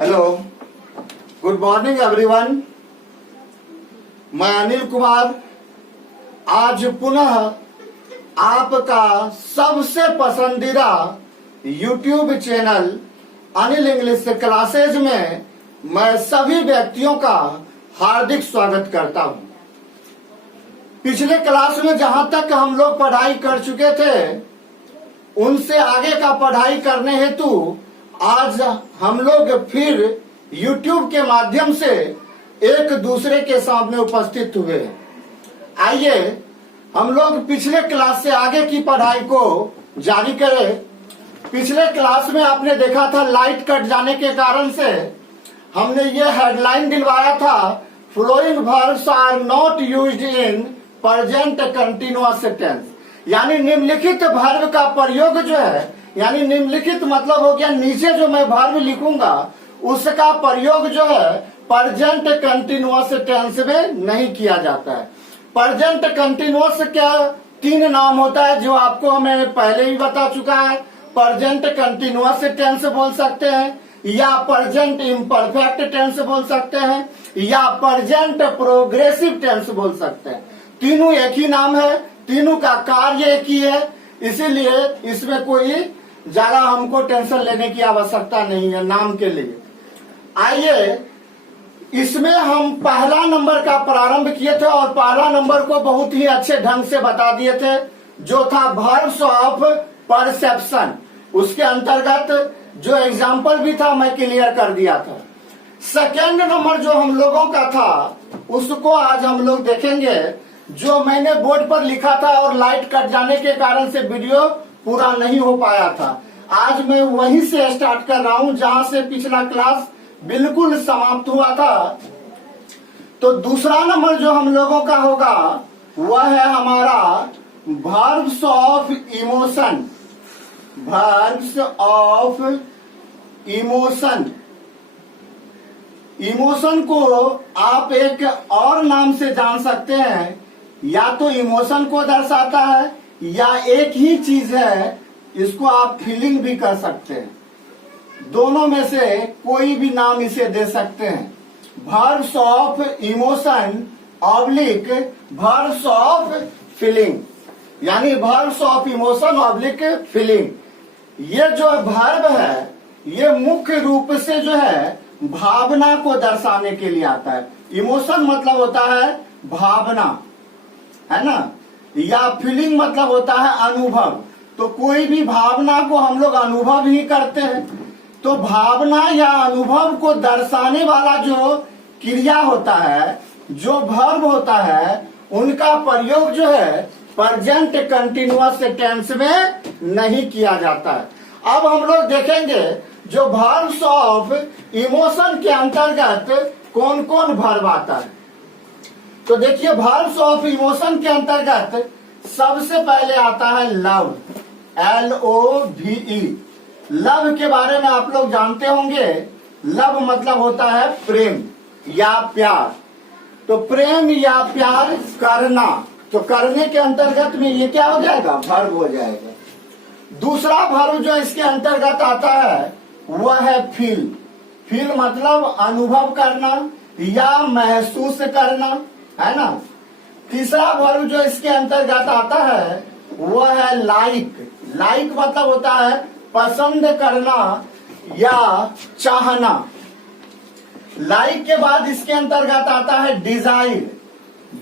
Hello, good morning everyone. मैं अनिल कुमार आज पुनः आपका सबसे पसंदीदा YouTube channel Anil English classes में मैं सभी व्यक्तियों का हार्दिक स्वागत करता हूं। पिछले क्लास में जहां तक हम लोग पढ़ाई कर चुके थे उनसे आगे का पढ़ाई करने हेतु आज हम लोग फिर YouTube के माध्यम से एक दूसरे के सामने उपस्थित हुए। आइए हम लोग पिछले क्लास से आगे की पढ़ाई को जारी करें। पिछले क्लास में आपने देखा था लाइट कट जाने के कारण से हमने ये हेडलाइन दिलवाया था, flowing verbs are not used in present continuous tense. यानी निम्नलिखित वर्ब का प्रयोग जो है, यानी निम्नलिखित मतलब हो गया नीचे जो मैं वर्ब लिखूंगा उसका प्रयोग जो है प्रेजेंट कंटिन्यूअस टेंस में नहीं किया जाता है। प्रेजेंट कंटिन्यूअस क्या तीन नाम होता है जो आपको हमें पहले ही बता चुका है। प्रेजेंट कंटिन्यूअस टेंस बोल सकते हैं, या प्रेजेंट इम्परफेक्ट टेंस बोल सकते हैं, या प्रेजेंट प्रोग्रेसिव टेंस बोल सकते हैं। तीनों एक ही नाम है, तीनों का कार्य एक ही है, इसीलिए इसमें कोई ज्यादा हमको टेंशन लेने की आवश्यकता नहीं है नाम के लिए। आइए इसमें हम पहला नंबर का प्रारंभ किए थे और पहला नंबर को बहुत ही अच्छे ढंग से बता दिए थे जो था वर्ब्स ऑफ परसेप्शन। उसके अंतर्गत जो एग्जाम्पल भी था मैं क्लियर कर दिया था। सेकेंड नंबर जो हम लोगों का था उसको आज हम लोग देखेंगे, जो मैंने बोर्ड पर लिखा था और लाइट कट जाने के कारण से वीडियो पूरा नहीं हो पाया था। आज मैं वहीं से स्टार्ट कर रहा हूं जहां से पिछला क्लास बिल्कुल समाप्त हुआ था। तो दूसरा नंबर जो हम लोगों का होगा वह है हमारा verbs of emotion. Verbs of emotion. Emotion को आप एक और नाम से जान सकते हैं, या तो इमोशन को दर्शाता है या एक ही चीज है, इसको आप फीलिंग भी कर सकते हैं। दोनों में से कोई भी नाम इसे दे सकते हैं। Verbs of emotion oblique verbs of feeling, यानी verbs of emotion oblique feeling. ये जो वर्ब है ये मुख्य रूप से जो है भावना को दर्शाने के लिए आता है। इमोशन मतलब होता है भावना, है ना, या फीलिंग मतलब होता है अनुभव। तो कोई भी भावना को हम लोग अनुभव ही करते हैं, तो भावना या अनुभव को दर्शाने वाला जो क्रिया होता है, जो वर्ब होता है, उनका प्रयोग जो है प्रेजेंट कंटिन्यूअस टेंस में नहीं किया जाता है। अब हम लोग देखेंगे जो वर्ब्स ऑफ इमोशन के अंतर्गत कौन कौन वर्ब आता है। तो देखिए वर्ब्स ऑफ इमोशन के अंतर्गत सबसे पहले आता है लव, LOVE। लव के बारे में आप लोग जानते होंगे। लव मतलब होता है प्रेम या प्यार। तो प्रेम या प्यार करना, तो करने के अंतर्गत में ये क्या हो जाएगा, वर्ब हो जाएगा। दूसरा वर्ब जो इसके अंतर्गत आता है वह है फील। फील मतलब अनुभव करना या महसूस करना, है ना। तीसरा वर्ब जो इसके अंतर्गत आता है वह है लाइक। लाइक मतलब होता है पसंद करना या चाहना। लाइक के बाद इसके अंतर्गत आता है डिजायर,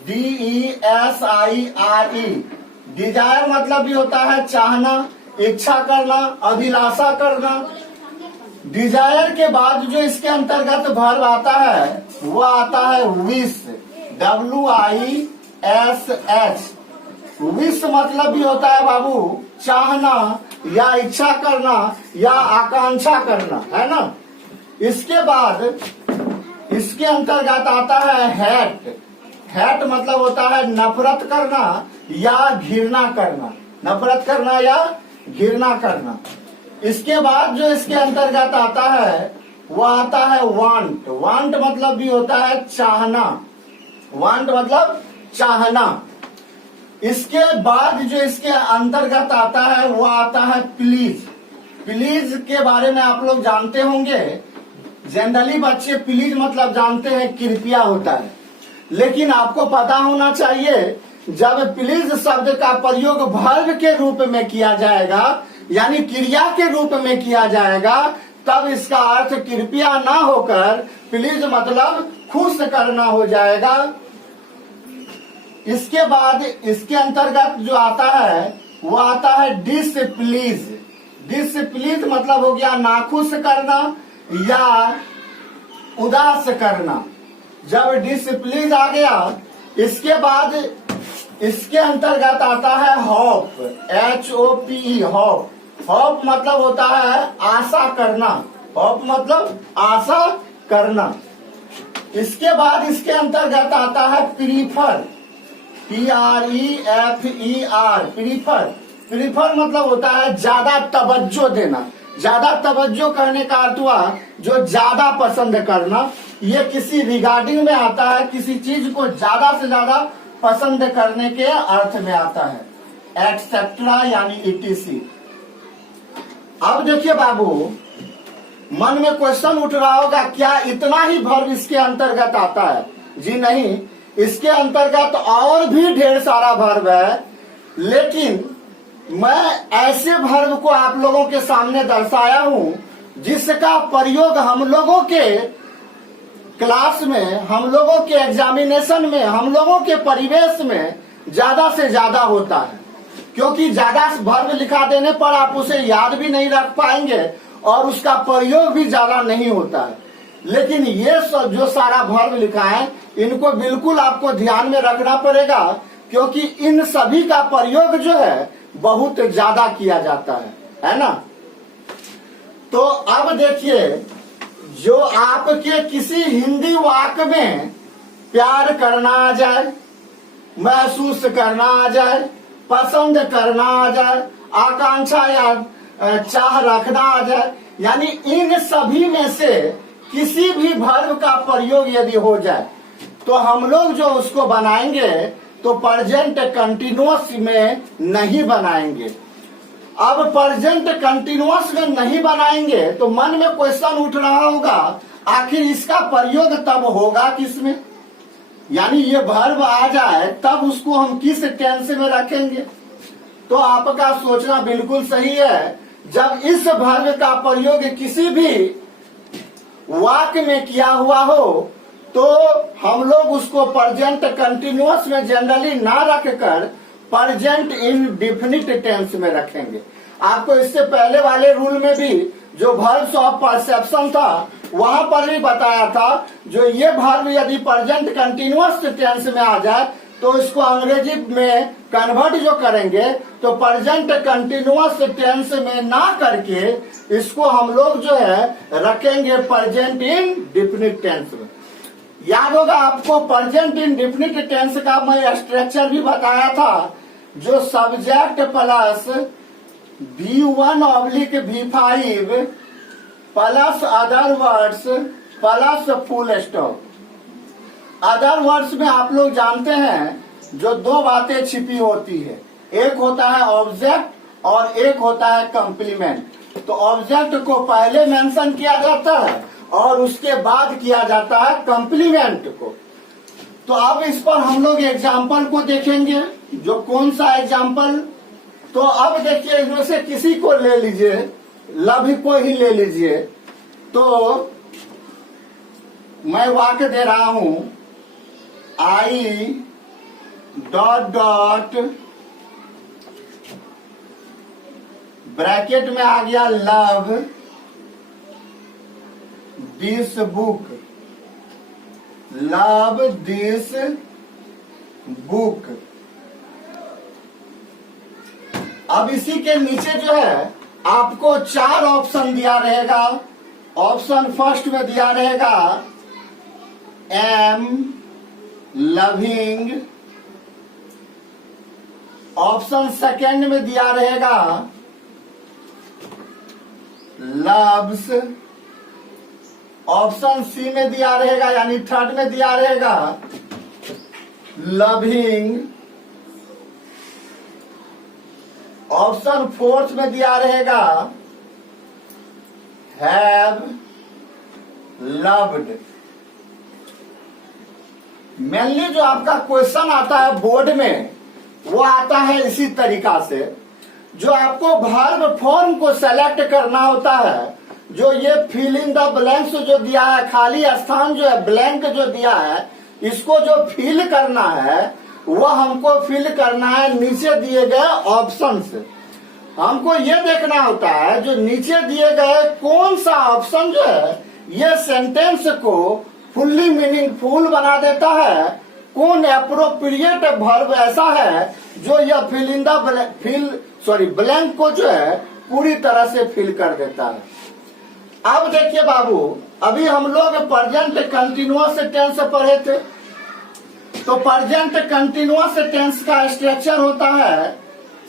DESIRE। डिजायर मतलब भी होता है चाहना, इच्छा करना, अभिलाषा करना। डिजायर के बाद जो इसके अंतर्गत वर्ब आता है वह आता है विश, WISH। विश मतलब भी होता है बाबू चाहना या इच्छा करना या आकांक्षा करना, है ना। इसके बाद इसके अंतर्गत आता है हेट। हेट मतलब होता है नफरत करना या घृणा करना, नफरत करना या घृणा करना। इसके बाद जो इसके अंतर्गत आता है वो आता है वांट। वांट मतलब भी होता है चाहना, वांट मतलब चाहना। इसके बाद जो इसके अंतर्गत आता है वो आता है प्लीज। प्लीज के बारे में आप लोग जानते होंगे, जनरली बच्चे प्लीज मतलब जानते हैं कृपया होता है, लेकिन आपको पता होना चाहिए जब प्लीज शब्द का प्रयोग वर्ब के रूप में किया जाएगा यानी क्रिया के रूप में किया जाएगा तब इसका अर्थ कृपया ना होकर प्लीज मतलब खुश करना हो जाएगा। इसके बाद इसके अंतर्गत जो आता है वो आता है डिसप्लीज। डिसप्लीज मतलब हो गया नाखुश करना या उदास करना। जब डिसप्लीज आ गया इसके बाद इसके अंतर्गत आता है होप, HOPE होप। होप मतलब होता है आशा करना, होप मतलब आशा करना। इसके बाद इसके अंतर्गत आता है प्रीफर, PREFER प्रीफर। प्रीफर मतलब होता है ज्यादा तवज्जो देना। ज्यादा तवज्जो करने का अर्थ हुआ जो ज्यादा पसंद करना। ये किसी रिगार्डिंग में आता है, किसी चीज को ज्यादा से ज्यादा पसंद करने के अर्थ में आता है, एक्सेट्रा यानी ETC। अब देखिए बाबू, मन में क्वेश्चन उठ रहा होगा क्या इतना ही वर्ब इसके अंतर्गत आता है? जी नहीं, इसके अंतर्गत और भी ढेर सारा वर्ब है, लेकिन मैं ऐसे वर्ब को आप लोगों के सामने दर्शाया हूं जिसका प्रयोग हम लोगों के क्लास में, हम लोगों के एग्जामिनेशन में, हम लोगों के परिवेश में ज्यादा से ज्यादा होता है, क्योंकि ज्यादा वर्ब लिखा देने पर आप उसे याद भी नहीं रख पाएंगे और उसका प्रयोग भी ज्यादा नहीं होता है। लेकिन ये जो सारा वर्ब लिखा है इनको बिल्कुल आपको ध्यान में रखना पड़ेगा, क्योंकि इन सभी का प्रयोग जो है बहुत ज्यादा किया जाता है ना। तो अब देखिए, जो आपके किसी हिंदी वाक्य में प्यार करना आ जाए, महसूस करना आ जाए, पसंद करना आ जाए, आकांक्षा या चाह रखना आ जाए, यानी इन सभी में से किसी भी वर्ब का प्रयोग यदि हो जाए तो हम लोग जो उसको बनाएंगे तो प्रेजेंट कंटिन्यूअस में नहीं बनाएंगे। अब प्रेजेंट कंटिन्यूअस में नहीं बनाएंगे तो मन में क्वेश्चन उठ रहा होगा आखिर इसका प्रयोग तब होगा किसमें, यानी ये वर्ब आ जाए तब उसको हम किस टेंस में रखेंगे। तो आपका सोचना बिल्कुल सही है, जब इस वर्ब का प्रयोग किसी भी वाक्य में किया हुआ हो तो हम लोग उसको प्रेजेंट कंटिन्यूअस में जनरली ना रखकर प्रेजेंट इंडेफिनिट टेंस में रखेंगे। आपको इससे पहले वाले रूल में भी जो वर्ब्स ऑफ परसेप्शन था वहां पर भी बताया था, जो ये वर्ब यदि प्रेजेंट कंटिन्यूअस टेंस में आ जाए तो इसको अंग्रेजी में कन्वर्ट जो करेंगे तो प्रेजेंट कंटिन्यूअस टेंस में ना करके इसको हम लोग जो है रखेंगे प्रेजेंट इंडेफिनिट टेंस में। याद होगा आपको प्रेजेंट इंडेफिनिट टेंस का मैं स्ट्रक्चर भी बताया था, जो subject plus V1/V5 plus other words plus full stop. Other words में आप लोग जानते हैं जो दो बातें छिपी होती है, एक होता है ऑब्जेक्ट और एक होता है कॉम्प्लीमेंट। तो ऑब्जेक्ट को पहले मेंशन किया जाता है और उसके बाद किया जाता है कॉम्प्लीमेंट को। तो अब इस पर हम लोग एग्जाम्पल को देखेंगे, जो कौन सा एग्जाम्पल। तो अब देखिए, इसमें से किसी को ले लीजिए, लव को ही ले लीजिए। तो मैं वाक्य दे रहा हूं, I ... ब्रैकेट में आ गया love this book, love this book. अब इसी के नीचे जो है आपको 4 ऑप्शन दिया रहेगा। ऑप्शन फर्स्ट में दिया रहेगा एम लविंग, ऑप्शन सेकेंड में दिया रहेगा लव्स, ऑप्शन सी में दिया रहेगा यानी थर्ड में दिया रहेगा लविंग, ऑप्शन फोर्थ में दिया रहेगा हैव, लव्ड। मेनली जो आपका क्वेश्चन आता है बोर्ड में वो आता है इसी तरीका से। जो आपको वर्ब फॉर्म को सेलेक्ट करना होता है, जो ये फिल इन द ब्लैंक्स जो दिया है, खाली स्थान जो है, ब्लैंक जो दिया है, इसको जो फिल करना है वह हमको फिल करना है नीचे दिए गए ऑप्शन से। हमको ये देखना होता है जो नीचे दिए गए कौन सा ऑप्शन जो है ये सेंटेंस को फुल्ली मीनिंगफुल बना देता है, कौन एप्रोप्रिएट वर्ब ऐसा है जो यह फिल इन द ब्लैंक को जो है पूरी तरह से फिल कर देता है। अब देखिए बाबू, अभी हम लोग प्रेजेंट कंटिन्यूअस टेंस पढ़े थे। तो प्रेजेंट कंटिन्यूअस टेंस का स्ट्रक्चर होता है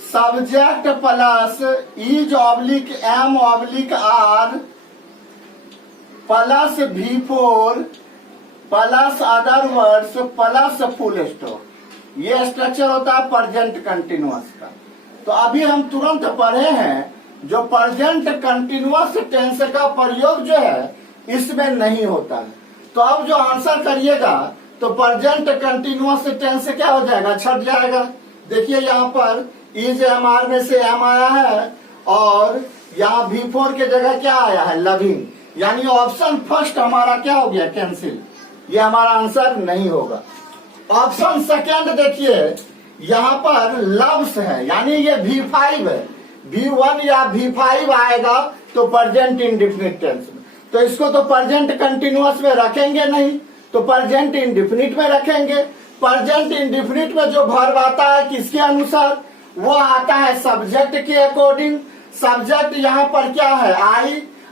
subject plus is oblique am oblique are plus V4 plus other words plus full stop. ये स्ट्रक्चर होता है प्रेजेंट कंटिन्यूअस का। तो अभी हम तुरंत पढ़े हैं जो प्रेजेंट कंटिन्यूअस टेंस का प्रयोग जो है इसमें नहीं होता है। तो अब जो आंसर करिएगा तो प्रेजेंट कंटिन्यूअस टेंस क्या हो जाएगा, छट जाएगा। देखिए यहाँ पर इज एम आर में से एम आया है और यहाँ V4 के जगह क्या आया है, लविंग, यानी ऑप्शन फर्स्ट हमारा क्या हो गया, कैंसिल। ये हमारा आंसर नहीं होगा। ऑप्शन सेकेंड देखिए, यहाँ पर लव्स है, यानी ये V5 है। V1 या V5 आएगा तो प्रेजेंट इंडेफिनिट टेंस में, तो इसको तो प्रेजेंट कंटिन्यूअस में रखेंगे नहीं, तो प्रेजेंट इंडेफिनिट में रखेंगे। प्रेजेंट इंडेफिनिट में जो वर्ब आता है किसके अनुसार, वो आता है सब्जेक्ट के अकॉर्डिंग। सब्जेक्ट यहाँ पर क्या है,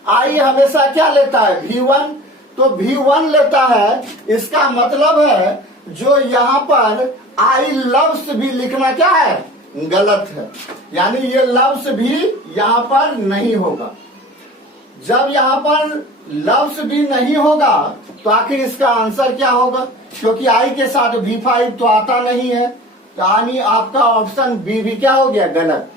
आई हमेशा क्या लेता है, V1, तो V1 लेता है। इसका मतलब है जो यहाँ पर आई लव्स भी लिखना क्या है, गलत है, यानी ये लव्स भी यहाँ पर नहीं होगा। जब यहाँ पर लव्स भी नहीं होगा तो आखिर इसका आंसर क्या होगा, क्योंकि आई के साथ V5 तो आता नहीं है, तो यानी आपका ऑप्शन बी भी क्या हो गया, गलत।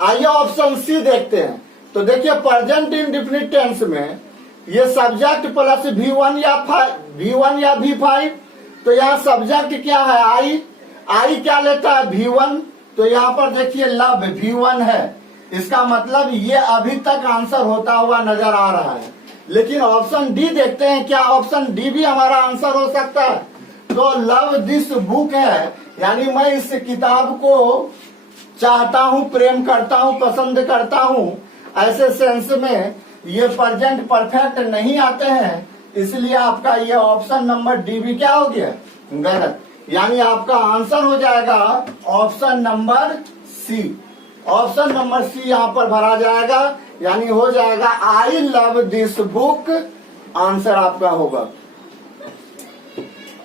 आइए ऑप्शन सी देखते हैं। तो देखिए प्रेजेंट इंडेफिनिट टेंस में ये सब्जेक्ट प्लस V1 या V5, तो यहाँ सब्जेक्ट क्या है, आई क्या लेता है, V1, तो यहाँ पर देखिए लव V1 है। इसका मतलब ये अभी तक आंसर होता हुआ नजर आ रहा है। लेकिन ऑप्शन डी देखते हैं, क्या ऑप्शन डी भी हमारा आंसर हो सकता है। तो लव दिस बुक है, यानी मैं इस किताब को चाहता हूँ, प्रेम करता हूँ, पसंद करता हूँ, ऐसे सेंस में ये प्रेजेंट परफेक्ट नहीं आते हैं, इसलिए आपका ये ऑप्शन नंबर डी भी क्या हो गया, गलत। यानी आपका आंसर हो जाएगा option number C. Option number C यहाँ पर भरा जाएगा, यानी हो जाएगा I love this book, answer आपका होगा।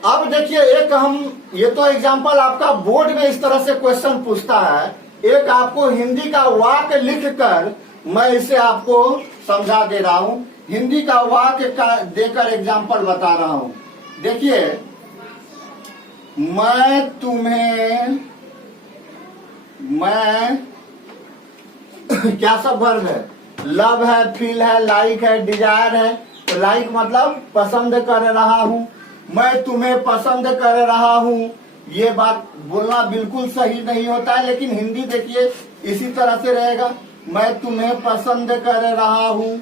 अब देखिए एक ये तो एग्जांपल आपका बोर्ड में इस तरह से क्वेश्चन पूछता है। एक आपको हिंदी का वाक्य लिखकर मैं इसे आपको समझा दे रहा हूँ। हिंदी का वाक्य का देकर एग्जांपल बता रहा हूँ। देखिए, मैं क्या सब वर्ब है, लव है, फील है, लाइक है, डिजायर है। तो लाइक मतलब पसंद कर रहा हूँ, मैं तुम्हें पसंद कर रहा हूँ। ये बात बोलना बिल्कुल सही नहीं होता है, लेकिन हिंदी देखिए इसी तरह से रहेगा, मैं तुम्हें पसंद कर रहा हूँ।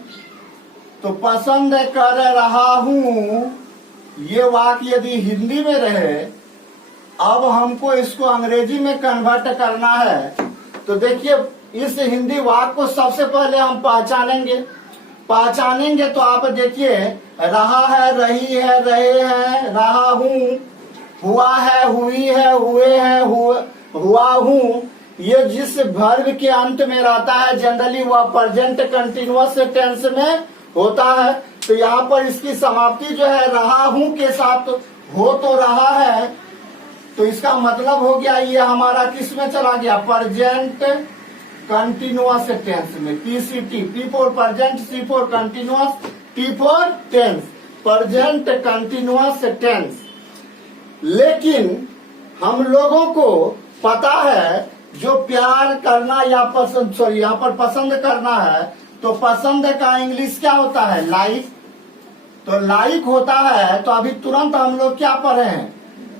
तो पसंद कर रहा हूँ ये वाक्य यदि हिंदी में रहे, अब हमको इसको अंग्रेजी में कन्वर्ट करना है। तो देखिए इस हिंदी वाक्य को सबसे पहले हम पहचानेंगे तो आप देखिए, रहा है, रही है, रहे हैं, रहा हूँ, हुआ है, हुई है, हुए हैं, हुआ हूँ। ये जिस वर्ब के अंत में रहता है जनरली वह प्रेजेंट कंटिन्यूअस टेंस में होता है। तो यहाँ पर इसकी समाप्ति जो है रहा हूँ के साथ हो तो रहा है, तो इसका मतलब हो गया ये हमारा किस में चला गया, प्रेजेंट कंटिन्यूअस टेंस में। PCT, P for present, C for continuous, T for tense, present continuous tense. लेकिन हम लोगों को पता है जो प्यार करना या पसंद, यहाँ पर पसंद करना है, तो पसंद का इंग्लिश क्या होता है, लाइक। तो लाइक होता है तो अभी तुरंत हम लोग क्या पढ़े हैं,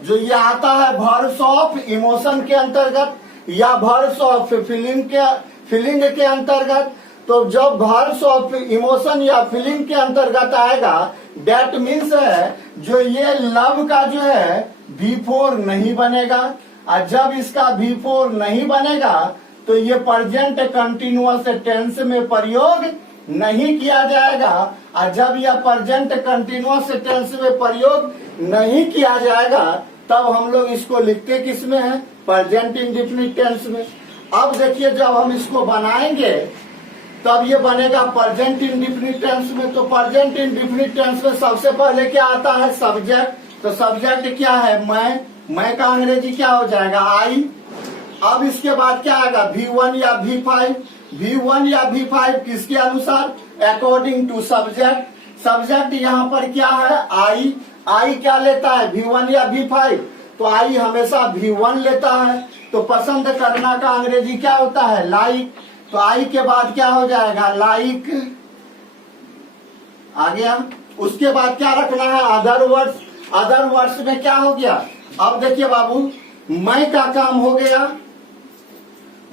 जो ये आता है वर्ब्स ऑफ इमोशन के अंतर्गत या वर्ब्स ऑफ फीलिंग के अंतर्गत। तो जब वर्ब्स ऑफ इमोशन या फीलिंग के अंतर्गत आएगा, डेट मीन्स है जो ये लव का जो है V4 नहीं बनेगा, और जब इसका V4 नहीं बनेगा तो ये प्रेजेंट कंटिन्यूअस टेंस में प्रयोग नहीं किया जाएगा। और जब यह प्रेजेंट कंटिन्यूअस टेंस में प्रयोग नहीं किया जाएगा तब हम लोग इसको लिखते किस में है, प्रेजेंट इंडेफिनिट टेंस में। अब देखिए जब हम इसको बनाएंगे तब ये बनेगा प्रेजेंट इंडेफिनिट टेंस में। तो प्रेजेंट इंडेफिनिट टेंस में सबसे पहले क्या आता है, सब्जेक्ट। तो सब्जेक्ट क्या है, मैं का अंग्रेजी क्या हो जाएगा, आई। अब इसके बाद क्या आएगा, V1 या V5। V1 या V5 किसके अनुसार, अकॉर्डिंग टू सब्जेक्ट। सब्जेक्ट यहाँ पर क्या है, आई क्या लेता है, V1 या V5। तो आई हमेशा V1 लेता है। तो पसंद करना का अंग्रेजी क्या होता है, लाइक। तो आई के बाद क्या हो जाएगा, लाइक आ गया। उसके बाद क्या रखना है, अदर वर्ड्स। अदर वर्ड्स में क्या हो गया, अब देखिए बाबू, मैं का काम हो गया,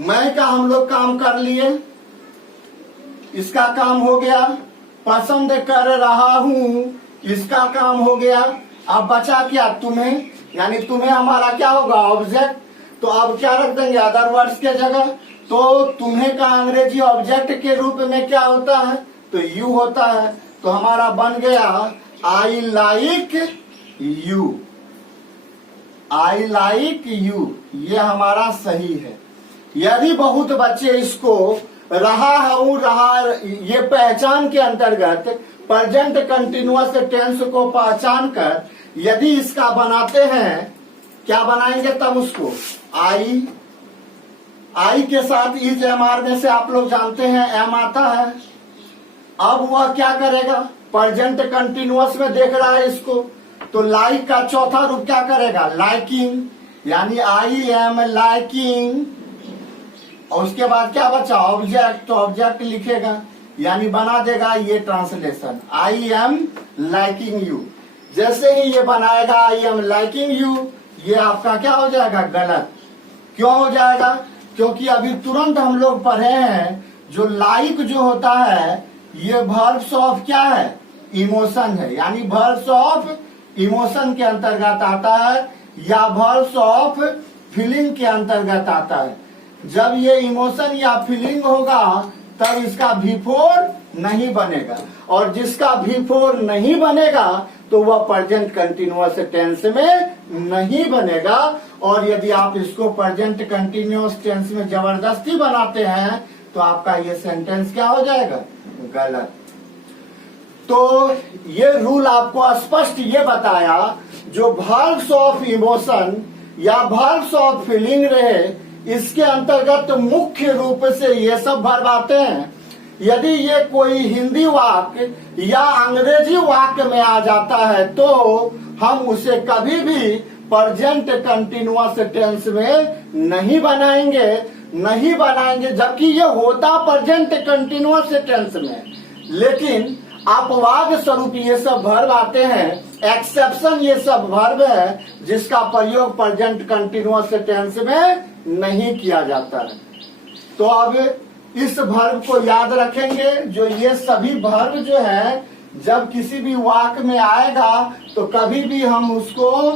मैं का हम लोग काम कर लिए, इसका काम हो गया। पसंद कर रहा हूं, इसका काम हो गया। अब बचा क्या, तुम्हें, यानी तुम्हें हमारा क्या होगा, ऑब्जेक्ट। तो अब क्या रख देंगे, अदर वर्ड्स के जगह। तो तुम्हें का अंग्रेजी ऑब्जेक्ट के रूप में क्या होता है, तो यू होता है। तो हमारा बन गया I like you, I like you. ये हमारा सही है। यदि बहुत बच्चे इसको रहा हूं, रहा, ये पहचान के अंतर्गत प्रेजेंट कंटिन्यूअस टेंस को पहचान कर यदि इसका बनाते हैं, क्या बनाएंगे तब उसको, आई के साथ इज एम आर में से आप लोग जानते हैं एम आता है। अब वह क्या करेगा, प्रेजेंट कंटिन्यूअस में देख रहा है इसको, तो लाइक का चौथा रूप क्या करेगा, लाइकिंग, यानी आई एम लाइकिंग। और उसके बाद क्या बचा, ऑब्जेक्ट। तो ऑब्जेक्ट लिखेगा, यानी बना देगा ये translation, I am liking you. जैसे ही ये बनाएगा आई एम लाइकिंग यू, ये आपका क्या हो जाएगा, गलत। क्यों हो जाएगा, क्योंकि अभी तुरंत हम लोग पढ़े हैं जो लाइक जो होता है ये वर्ब्स ऑफ क्या है, इमोशन है, यानी वर्ब्स ऑफ इमोशन के अंतर्गत आता है या वर्ब्स ऑफ फीलिंग के अंतर्गत आता है। जब ये इमोशन या फीलिंग होगा तब इसका V4 नहीं बनेगा, और जिसका V4 नहीं बनेगा तो वह प्रेजेंट कंटिन्यूअस टेंस में नहीं बनेगा। और यदि आप इसको प्रेजेंट कंटिन्यूअस टेंस में जबरदस्ती बनाते हैं तो आपका ये सेंटेंस क्या हो जाएगा, गलत। तो ये रूल आपको स्पष्ट ये बताया, जो वर्ब्स ऑफ इमोशन या वर्ब्स ऑफ फीलिंग रहे, इसके अंतर्गत मुख्य रूप से ये सब वर्ब आते हैं। यदि ये कोई हिंदी वाक्य या अंग्रेजी वाक्य में आ जाता है तो हम उसे कभी भी प्रेजेंट कंटिन्यूअस टेंस में नहीं बनाएंगे, जबकि ये होता प्रेजेंट कंटिन्यूअस टेंस में। लेकिन अपवाद स्वरूप ये सब वर्ब आते हैं, एक्सेप्शन ये सब वर्ब है जिसका प्रयोग प्रेजेंट कंटिन्यूअस टेंस में नहीं किया जाता है। तो अब इस वर्ब को याद रखेंगे, जो ये सभी वर्ब जो है जब किसी भी वाक्य में आएगा तो कभी भी हम उसको,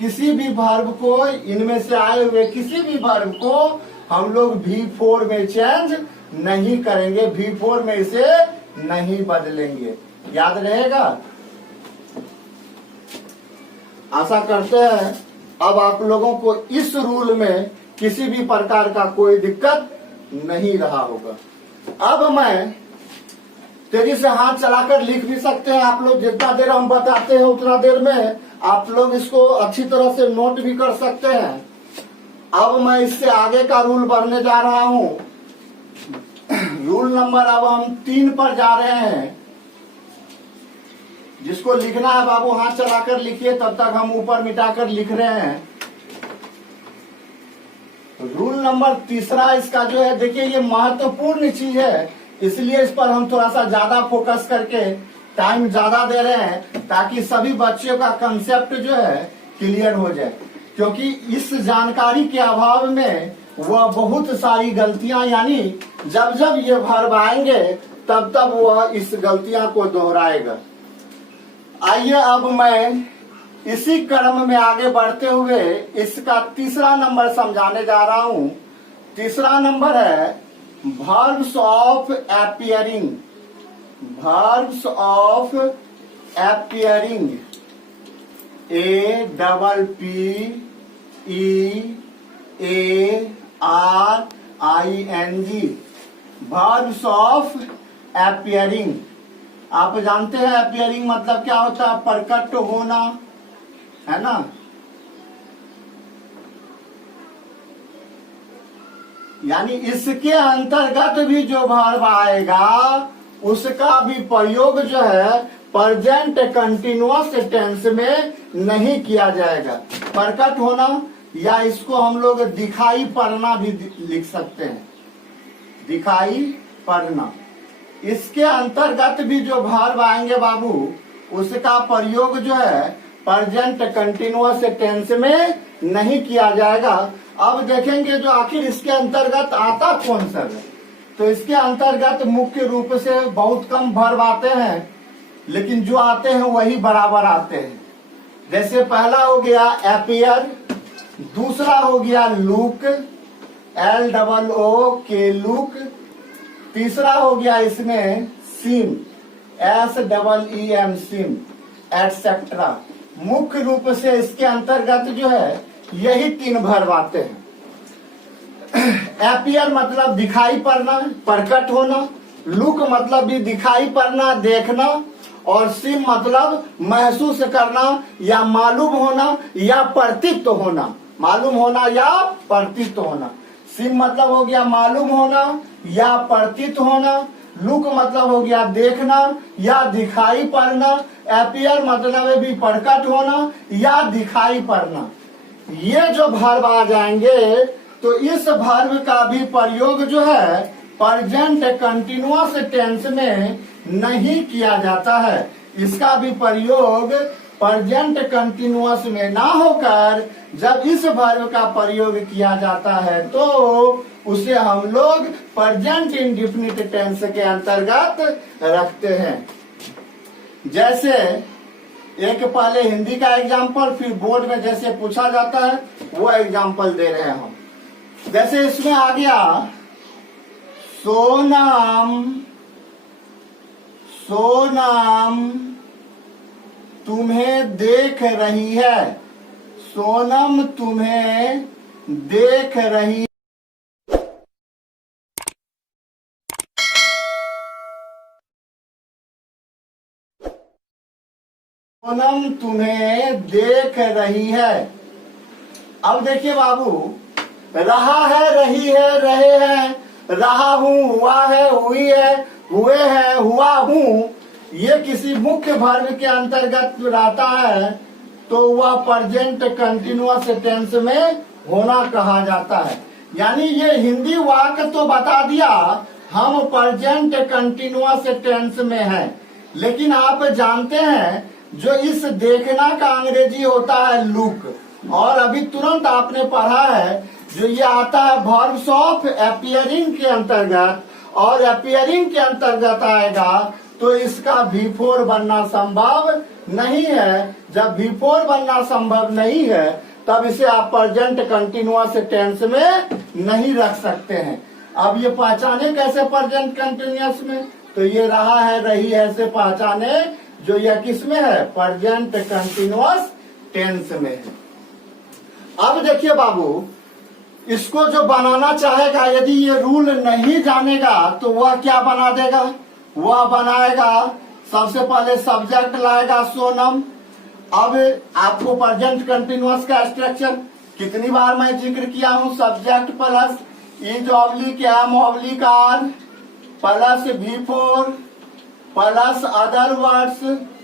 किसी भी वर्ब को, इनमें से आए हुए किसी भी वर्ब को हम लोग V4 में चेंज नहीं करेंगे, V4 में इसे नहीं बदलेंगे। याद रहेगा, आशा करते हैं अब आप लोगों को इस रूल में किसी भी प्रकार का कोई दिक्कत नहीं रहा होगा। अब मैं तेजी से हाथ चलाकर लिख भी सकते हैं आप लोग, जितना देर हम बताते हैं उतना देर में आप लोग इसको अच्छी तरह से नोट भी कर सकते हैं। अब मैं इससे आगे का रूल बढ़ने जा रहा हूं। रूल नंबर अब हम 3 पर जा रहे हैं। जिसको लिखना है बाबू हाथ चलाकर लिखिए, तब तक हम ऊपर मिटाकर लिख रहे हैं। रूल नंबर 3 इसका जो है, देखिए ये महत्वपूर्ण चीज है, इसलिए इस पर हम थोड़ा सा ज्यादा फोकस करके टाइम ज्यादा दे रहे हैं ताकि सभी बच्चों का कंसेप्ट जो है क्लियर हो जाए, क्योंकि इस जानकारी के अभाव में वह बहुत सारी गलतियां, यानी जब जब ये भरवाएंगे तब तब वह इस गलतियां को दोहराएगा। आइए अब मैं इसी क्रम में आगे बढ़ते हुए इसका तीसरा नंबर समझाने जा रहा हूं। तीसरा नंबर है verbs of appearing। verbs of appearing, APPEARING। verbs of appearing, आप जानते हैं appearing मतलब क्या होता है? प्रकट होना, है ना। यानी इसके अंतर्गत भी जो वर्ब आएगा उसका भी प्रयोग जो है प्रेजेंट कंटिन्यूअस टेंस में नहीं किया जाएगा। प्रकट होना, या इसको हम लोग दिखाई पड़ना भी लिख सकते हैं, दिखाई पड़ना। इसके अंतर्गत भी जो वर्ब आएंगे बाबू उसका प्रयोग जो है प्रेजेंट कंटिन्यूअस टेंस में नहीं किया जाएगा। अब देखेंगे जो आखिर इसके अंतर्गत आता कौन सा है। तो इसके अंतर्गत मुख्य रूप से बहुत कम वर्ब आते हैं, लेकिन जो आते हैं वही बराबर आते हैं। जैसे पहला हो गया अपीयर, दूसरा हो गया लुक, LOOK लुक, तीसरा हो गया इसमें सीम, SEEM सीम, एटसेट्रा। मुख्य रूप से इसके अंतर्गत जो है यही 3 वर्ब आते हैं। अपीयर मतलब दिखाई पड़ना, प्रकट होना, लुक मतलब भी दिखाई पड़ना, देखना, और सीम मतलब महसूस करना या मालूम होना या प्रतीत होना, मालूम होना या प्रतीत होना। सीम मतलब हो गया मालूम होना या प्रतीत होना, लुक मतलब हो गया देखना या दिखाई पड़ना, अपीयर मतलब है भी प्रकट होना या दिखाई पड़ना। ये जो वर्ब आ जाएंगे तो इस वर्ब का भी प्रयोग जो है प्रेजेंट कंटिन्यूअस टेंस में नहीं किया जाता है। इसका भी प्रयोग प्रेजेंट कंटिन्यूअस में ना होकर जब इस वर्ब का प्रयोग किया जाता है तो उसे हम लोग प्रेजेंट इंडेफिनिट टेंस के अंतर्गत रखते हैं। जैसे एक पहले हिंदी का एग्जाम्पल, फिर बोर्ड में जैसे पूछा जाता है वो एग्जाम्पल दे रहे हैं हम। जैसे इसमें आ गया सोनम, सोनम तुम्हें देख रही है, सोनम तुम्हें देख रही, सोनम तुम्हें देख रही है। अब देखिए बाबू, रहा है, रही है, रहे हैं, रहा हूं, हुआ है, हुई है, हुए हैं, हुआ हूं, ये किसी मुख्य वर्ब के अंतर्गत रहता है तो वह प्रेजेंट कंटिन्यूअस टेंस में होना कहा जाता है। यानी ये हिंदी वाक्य तो बता दिया हम प्रेजेंट कंटिन्यूअस टेंस में है, लेकिन आप जानते हैं जो इस देखना का अंग्रेजी होता है लुक, और अभी तुरंत आपने पढ़ा है जो ये आता है वर्ब्स ऑफ अपीयरिंग के अंतर्गत, और अपीयरिंग के अंतर्गत आएगा तो इसका V4 बनना संभव नहीं है। जब V4 बनना संभव नहीं है तब इसे आप प्रेजेंट कंटिन्यूअस टेंस में नहीं रख सकते हैं। अब ये पहचाने कैसे प्रेजेंट कंटिन्यूअस में, तो ये रहा है, रही है से पहचाने जो यह किस में है, प्रेजेंट कंटिन्यूअस टेंस में है। अब देखिए बाबू, इसको जो बनाना चाहेगा यदि ये रूल नहीं जानेगा तो वह क्या बना देगा, वह बनाएगा सबसे पहले सब्जेक्ट लाएगा सोनम। अब आपको प्रेजेंट कंटिन्यूअस का स्ट्रक्चर कितनी बार मैं जिक्र किया हूं, subject plus is oblique am oblique are plus V4 plus other words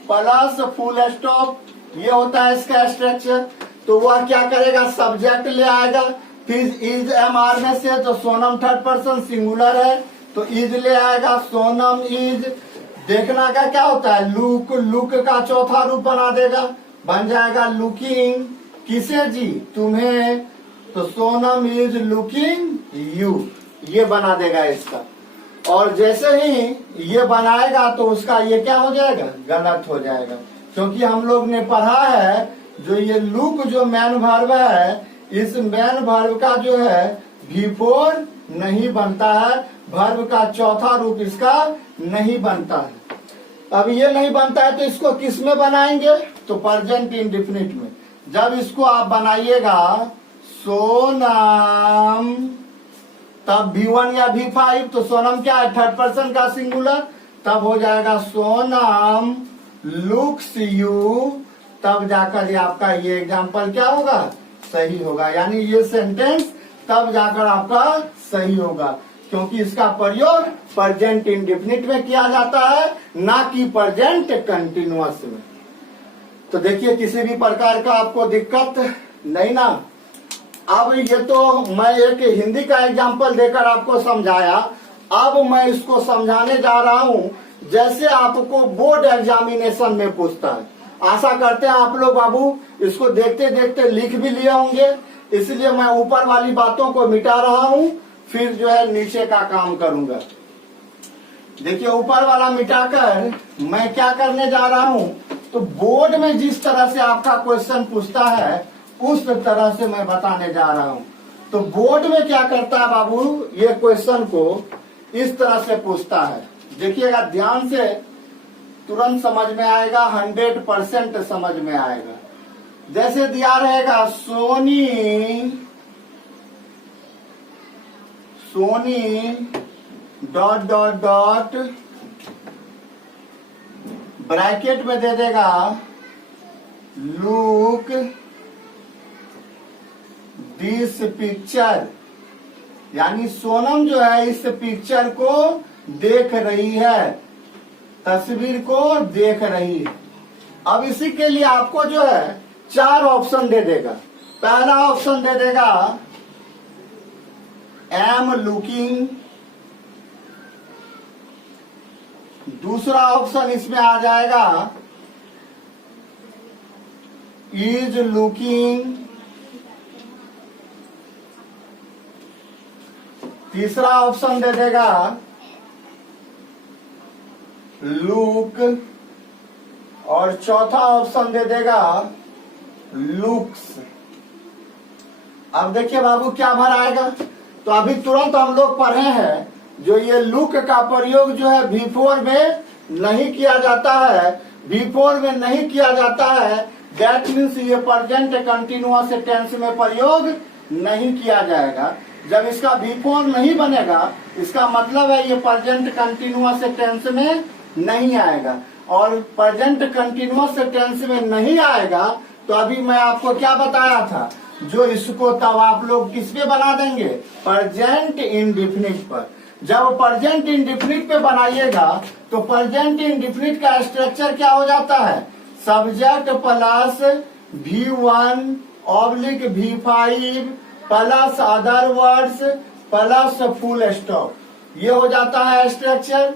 plus full stop, ये होता है इसका स्ट्रक्चर। तो वह क्या करेगा, सब्जेक्ट ले आएगा, फिर इज एम आर में से तो सोनम थर्ड पर्सन सिंगुलर है तो इज ले आएगा, सोनम इज देखना का क्या होता है, लुक, लुक का चौथा रूप बना देगा, बन जाएगा लुकिंग। किसे जी, तुम्हें, तो सोनम इज लुकिंग यू, ये बना देगा इसका। और जैसे ही ये बनाएगा तो उसका ये क्या हो जाएगा, गलत हो जाएगा, क्योंकि हम लोग ने पढ़ा है जो ये लुक जो मैन वर्ब है, इस मैन वर्ब का जो है बिफोर नहीं बनता है, वर्ब का चौथा रूप इसका नहीं बनता है। अब ये नहीं बनता है तो इसको किस में बनाएंगे, तो प्रेजेंट इंडेफिनिट में। जब इसको आप बनाइएगा सोनम, तब V1 या V5, तो सोनम क्या है, थर्ड पर्सन का सिंगुलर, तब हो जाएगा सोनम लुक्स यू, तब जाकर ये आपका ये एग्जाम्पल क्या होगा, सही होगा। यानी ये सेंटेंस तब जाकर आपका सही होगा, क्योंकि इसका प्रयोग प्रेजेंट इंडेफिनिट में किया जाता है, ना कि प्रेजेंट कंटिन्यूअस में। तो देखिए किसी भी प्रकार का आपको दिक्कत नहीं ना। अब ये तो मैं एक हिंदी का एग्जाम्पल देकर आपको समझाया, अब मैं इसको समझाने जा रहा हूँ जैसे आपको बोर्ड एग्जामिनेशन में पूछता है। आशा करते हैं आप लोग बाबू इसको देखते देखते लिख भी लिए होंगे, इसलिए मैं ऊपर वाली बातों को मिटा रहा हूँ, फिर जो है नीचे का काम करूंगा। देखिए ऊपर वाला मिटाकर मैं क्या करने जा रहा हूँ, तो बोर्ड में जिस तरह से आपका क्वेश्चन पूछता है उस तरह से मैं बताने जा रहा हूँ। तो बोर्ड में क्या करता है बाबू, ये क्वेश्चन को इस तरह से पूछता है, देखिएगा ध्यान से, तुरंत समझ में आएगा, 100% समझ में आएगा। जैसे दिया रहेगा Soni dot dot dot bracket में दे देगा लुक दिस पिक्चर, यानी सोनम जो है इस पिक्चर को देख रही है, तस्वीर को देख रही है। अब इसी के लिए आपको जो है 4 ऑप्शन दे देगा। पहला ऑप्शन दे देगा एम लुकिंग, दूसरा ऑप्शन इसमें आ जाएगा इज लुकिंग, तीसरा ऑप्शन दे देगा लुक, और चौथा ऑप्शन दे देगा लुक्स। अब देखिए बाबू क्या भर आएगा, तो अभी तुरंत हम लोग पढ़े हैं जो ये लुक का प्रयोग जो है V4 में नहीं किया जाता है, V4 में नहीं किया जाता है, दैट मीन्स ये प्रेजेंट कंटिन्यूअस टेंस में प्रयोग नहीं किया जाएगा। जब इसका V4 नहीं बनेगा इसका मतलब है ये प्रेजेंट कंटिन्यूअस टेंस में नहीं आएगा, और प्रेजेंट कंटिन्यूअस टेंस में नहीं आएगा तो अभी मैं आपको क्या बताया था, जो इसको तब आप लोग किस पे बना देंगे, प्रेजेंट इंडेफिनिट पर। जब प्रेजेंट इंडेफिनिट पे बनाइएगा तो प्रेजेंट इंडेफिनिट का स्ट्रक्चर क्या हो जाता है, subject plus V1 oblique V5 plus other words plus full stop, ये हो जाता है स्ट्रक्चर।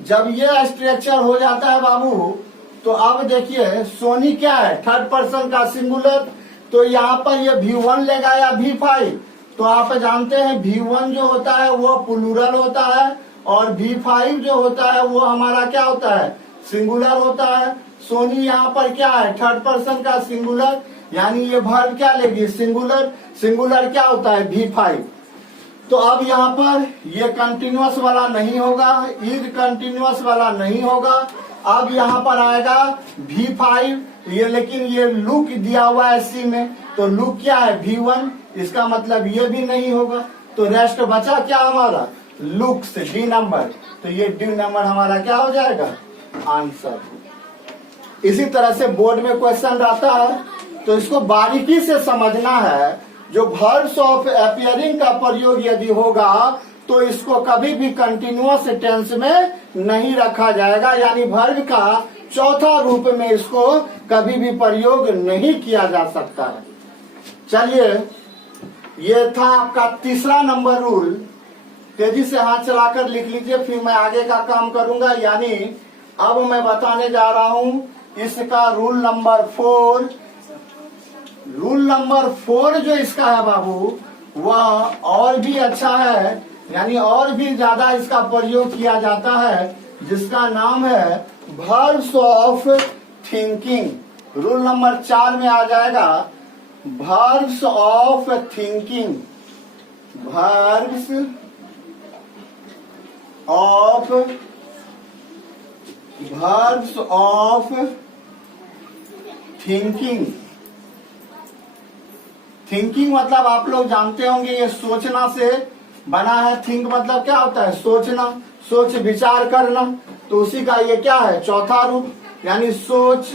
जब ये स्ट्रक्चर हो जाता है बाबू, तो अब देखिए सोनी क्या है, थर्ड पर्सन का सिंगुलर, तो यहाँ पर ये V1 लेगा या V5, तो आप जानते हैं V1 जो होता है वो प्लूरल होता है, और V5 जो होता है वो हमारा क्या होता है, सिंगुलर होता है। सोनी यहाँ पर क्या है, थर्ड पर्सन का सिंगुलर, यानी ये वर्ब क्या लेगी, सिंगुलर। सिंगुलर क्या होता है, V5। तो अब यहाँ पर ये कंटिन्यूअस वाला नहीं होगा, इज कंटिन्यूअस वाला नहीं होगा, अब यहाँ पर आएगा V5, ये लेकिन ये लुक दिया हुआ है सी में, तो लुक क्या है, V1, इसका मतलब ये भी नहीं होगा। तो रेस्ट बचा क्या हमारा, लुक्स, डी नंबर, तो ये डी नंबर हमारा क्या हो जाएगा, आंसर। इसी तरह से बोर्ड में क्वेश्चन रहता है, तो इसको बारीकी से समझना है। जो वर्ब्स ऑफ अपीयरिंग का प्रयोग यदि होगा तो इसको कभी भी कंटिन्यूअस टेंस में नहीं रखा जाएगा, यानी वर्ब का चौथा रूप में इसको कभी भी प्रयोग नहीं किया जा सकता है। चलिए, ये था आपका तीसरा नंबर रूल। तेजी से हाथ चलाकर लिख लीजिए, फिर मैं आगे का काम करूंगा। यानी अब मैं बताने जा रहा हूं इसका रूल नंबर 4। रूल नंबर 4 जो इसका है बाबू, वह और भी अच्छा है, यानी और भी ज्यादा इसका प्रयोग किया जाता है, जिसका नाम है verbs of thinking. Rule number 4 में आ जाएगा verbs of thinking. Verbs of thinking. Thinking मतलब आप लोग जानते होंगे, ये सोचना से बना है। थिंक मतलब क्या होता है? सोचना, सोच विचार करना। तो उसी का ये क्या है? चौथा रूप, यानी सोच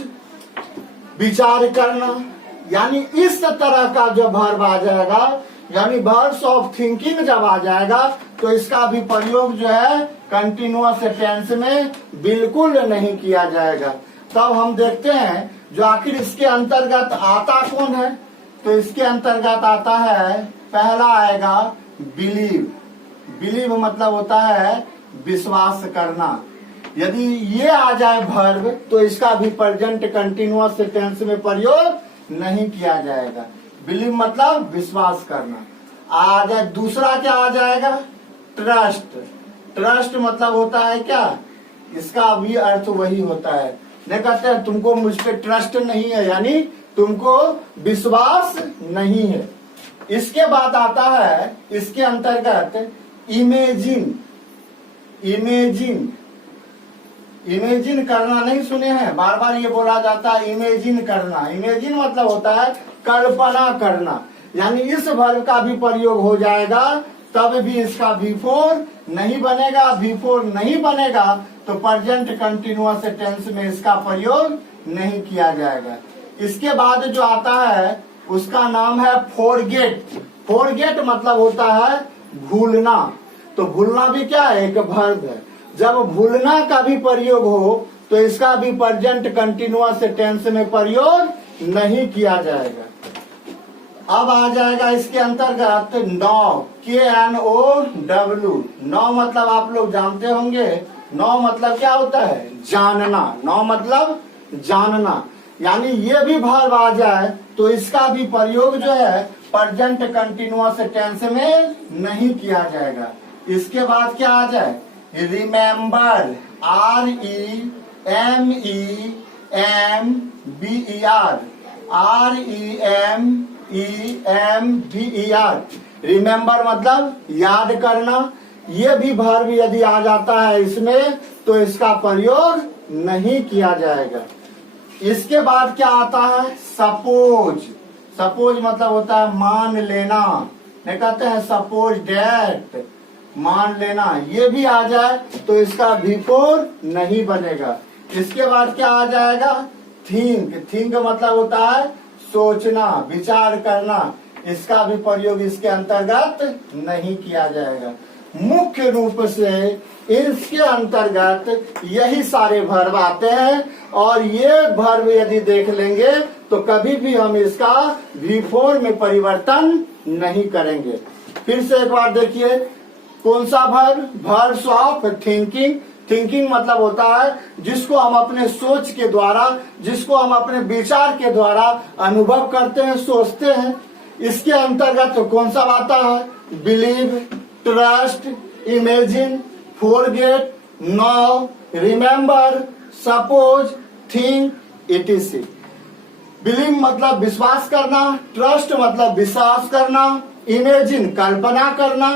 विचार करना। यानी इस तरह का जो वर्ब आ जाएगा, यानी वर्ब्स ऑफ थिंकिंग जब आ जाएगा, तो इसका भी प्रयोग जो है कंटिन्यूअस टेंस में बिल्कुल नहीं किया जाएगा। तब हम देखते हैं जो आखिर इसके अंतर्गत आता कौन है। तो इसके अंतर्गत आता है, पहला आएगा बिलीव। बिलीव मतलब होता है विश्वास करना। यदि ये आ जाए वर्ब, तो इसका भी प्रेजेंट कंटिन्यूअस टेंस में प्रयोग नहीं किया जाएगा। बिलीव मतलब विश्वास करना। आ जाए दूसरा, क्या आ जाएगा? ट्रस्ट। ट्रस्ट मतलब होता है क्या? इसका भी अर्थ वही होता है। नहीं कहते हैं तुमको मुझ पे ट्रस्ट नहीं है, यानी तुमको विश्वास नहीं है। इसके बाद आता है इसके अंतर्गत इमेजिन। इमेजिन, इमेजिन करना नहीं सुने हैं? बार बार ये बोला जाता है इमेजिन करना। इमेजिन मतलब होता है कल्पना करना। यानी इस वर्ब का भी प्रयोग हो जाएगा, तब भी इसका V4 नहीं बनेगा। V4 नहीं बनेगा तो प्रेजेंट कंटिन्यूअस टेंस में इसका प्रयोग नहीं किया जाएगा। इसके बाद जो आता है उसका नाम है फॉरगेट। फॉरगेट मतलब होता है भूलना। तो भूलना भी क्या है? एक वर्ब है। जब भूलना का भी प्रयोग हो, तो इसका भी प्रेजेंट कंटिन्यूअस टेंस में प्रयोग नहीं किया जाएगा। अब आ जाएगा इसके अंतर्गत नौ। KNOW। नौ मतलब आप लोग जानते होंगे। नौ मतलब क्या होता है? जानना। नौ मतलब जानना। यानी ये भी वर्ब आ जाए तो इसका भी प्रयोग जो है प्रेजेंट कंटिन्यूअस टेंस में नहीं किया जाएगा। इसके बाद क्या आ जाए? रिमेम्बर। REMEMBER। रिमेम्बर मतलब याद करना। ये भी वर्ब यदि आ जाता है इसमें, तो इसका प्रयोग नहीं किया जाएगा। इसके बाद क्या आता है? सपोज। सपोज मतलब होता है मान लेना। नहीं कहते हैं सपोज डैट, मान लेना। ये भी आ जाए तो इसका V4 नहीं बनेगा। इसके बाद क्या आ जाएगा? थिंक। थिंक मतलब होता है सोचना, विचार करना। इसका भी प्रयोग इसके अंतर्गत नहीं किया जाएगा। मुख्य रूप से इसके अंतर्गत यही सारे वर्ब आते हैं, और ये वर्ब यदि देख लेंगे तो कभी भी हम इसका V4 में परिवर्तन नहीं करेंगे। फिर से एक बार देखिए, कौन सा verb? Verbs of thinking. Thinking मतलब होता है जिसको हम अपने सोच के द्वारा, जिसको हम अपने विचार के द्वारा अनुभव करते हैं, सोचते हैं। इसके अंतर्गत तो कौन सा आता है? Believe, trust, imagine, forget, know, remember, suppose, think, etc। Believe मतलब विश्वास करना, ट्रस्ट मतलब विश्वास करना, इमेजिन कल्पना करना,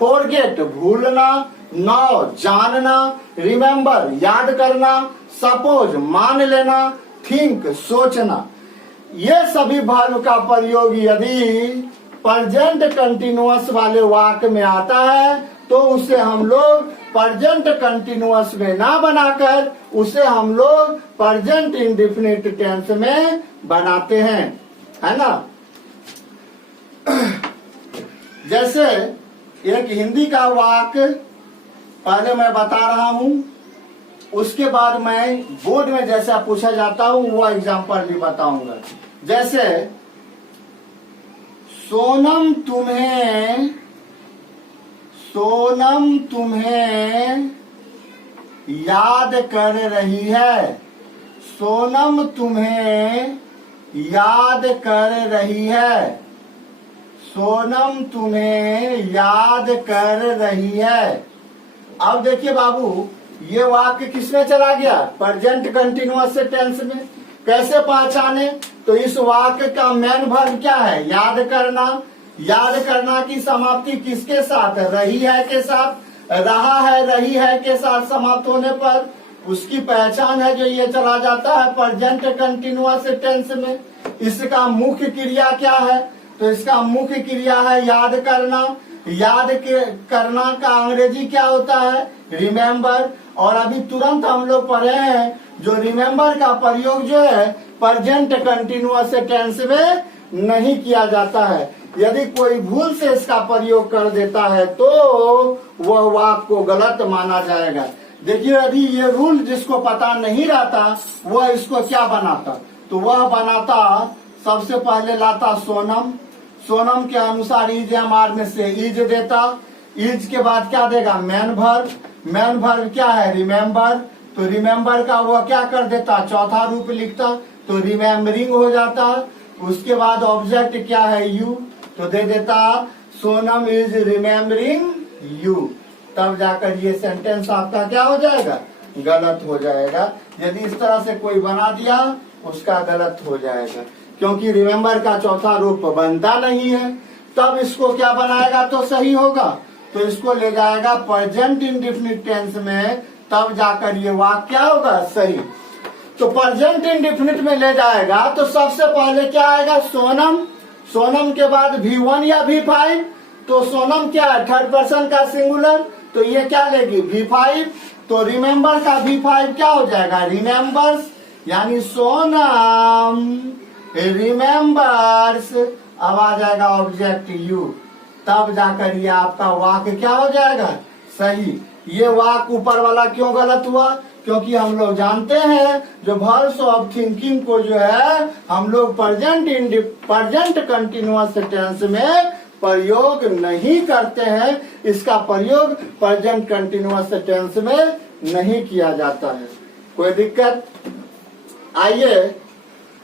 फॉरगेट भूलना, नो जानना, रिमेम्बर याद करना, सपोज मान लेना, थिंक सोचना। ये सभी वर्ब का प्रयोग यदि प्रेजेंट कंटिन्यूअस वाले वाक्य में आता है, तो उसे हम लोग प्रेजेंट कंटिन्यूअस में ना बनाकर उसे हम लोग प्रेजेंट इंडेफिनिट टेंस में बनाते हैं, है ना। जैसे एक हिंदी का वाक्य पहले मैं बता रहा हूं, उसके बाद मैं बोर्ड में जैसा पूछा जाता हूं वो एग्जाम्पल भी बताऊंगा। जैसे सोनम तुम्हें याद कर रही है। सोनम तुम्हें याद कर रही है। सोनम तुम्हें याद कर रही है। अब देखिए बाबू, ये वाक्य किसमें चला गया? प्रेजेंट कंटिन्यूअस टेंस में। कैसे पहचाने? तो इस वाक्य का मेन वर्ब क्या है? याद करना। याद करना की समाप्ति किसके साथ? रही है के साथ। रहा है, रही है के साथ समाप्त होने पर उसकी पहचान है जो ये चला जाता है प्रेजेंट कंटिन्यूअस टेंस में। इसका मुख्य क्रिया क्या है? तो इसका मुख्य क्रिया है याद करना। याद करना का अंग्रेजी क्या होता है? रिमेम्बर। और अभी तुरंत हम लोग पढ़े हैं जो रिमेम्बर का प्रयोग जो है प्रेजेंट कंटिन्यूअस टेंस में नहीं किया जाता है। यदि कोई भूल से इसका प्रयोग कर देता है तो वह वाक्य को गलत माना जाएगा। देखिए, यदि ये रूल जिसको पता नहीं रहता वह इसको क्या बनाता? तो वह बनाता, सबसे पहले लाता सोनम। सोनम के अनुसार इज एम आर में से इज देता। इज के बाद क्या देगा? Main verb. मेन वर्ब क्या है? रिमेम्बर। तो रिमेम्बर का वह क्या कर देता? चौथा रूप लिखता, तो रिमेम्बरिंग हो जाता। उसके बाद ऑब्जेक्ट क्या है? यू, तो दे देता सोनम इज रिमेम्बरिंग यू। तब जाकर ये सेंटेंस आपका क्या हो जाएगा? गलत हो जाएगा। यदि इस तरह से कोई बना दिया उसका गलत हो जाएगा, क्योंकि रिमेम्बर का चौथा रूप बनता नहीं है। तब इसको क्या बनाएगा तो सही होगा? तो इसको ले जाएगा प्रेजेंट इंडेफिनिट टेंस में, तब जाकर ये वाक्य क्या होगा? सही। तो प्रेजेंट इंडेफिनिट में ले जाएगा तो सबसे पहले क्या आएगा? सोनम। सोनम के बाद V1 या V5। तो सोनम क्या है? थर्ड पर्सन का सिंगुलर, तो ये क्या लेगी? V5। तो रिमेम्बर का V5 क्या हो जाएगा? रिमेम्बर्स। यानी सोनम रिमेम्बर्स। अब आ जाएगा ऑब्जेक्ट यू। तब जाकर ये आपका वाक्य क्या हो जाएगा? सही। ये वाक्य ऊपर वाला क्यों गलत हुआ? क्योंकि हम लोग जानते हैं जो वर्ब्स ऑफ थिंकिंग को जो है हम लोग प्रेजेंट कंटिन्यूअस टेंस में प्रयोग नहीं करते हैं। इसका प्रयोग प्रेजेंट कंटिन्यूअस टेंस में नहीं किया जाता है। कोई दिक्कत? आइए,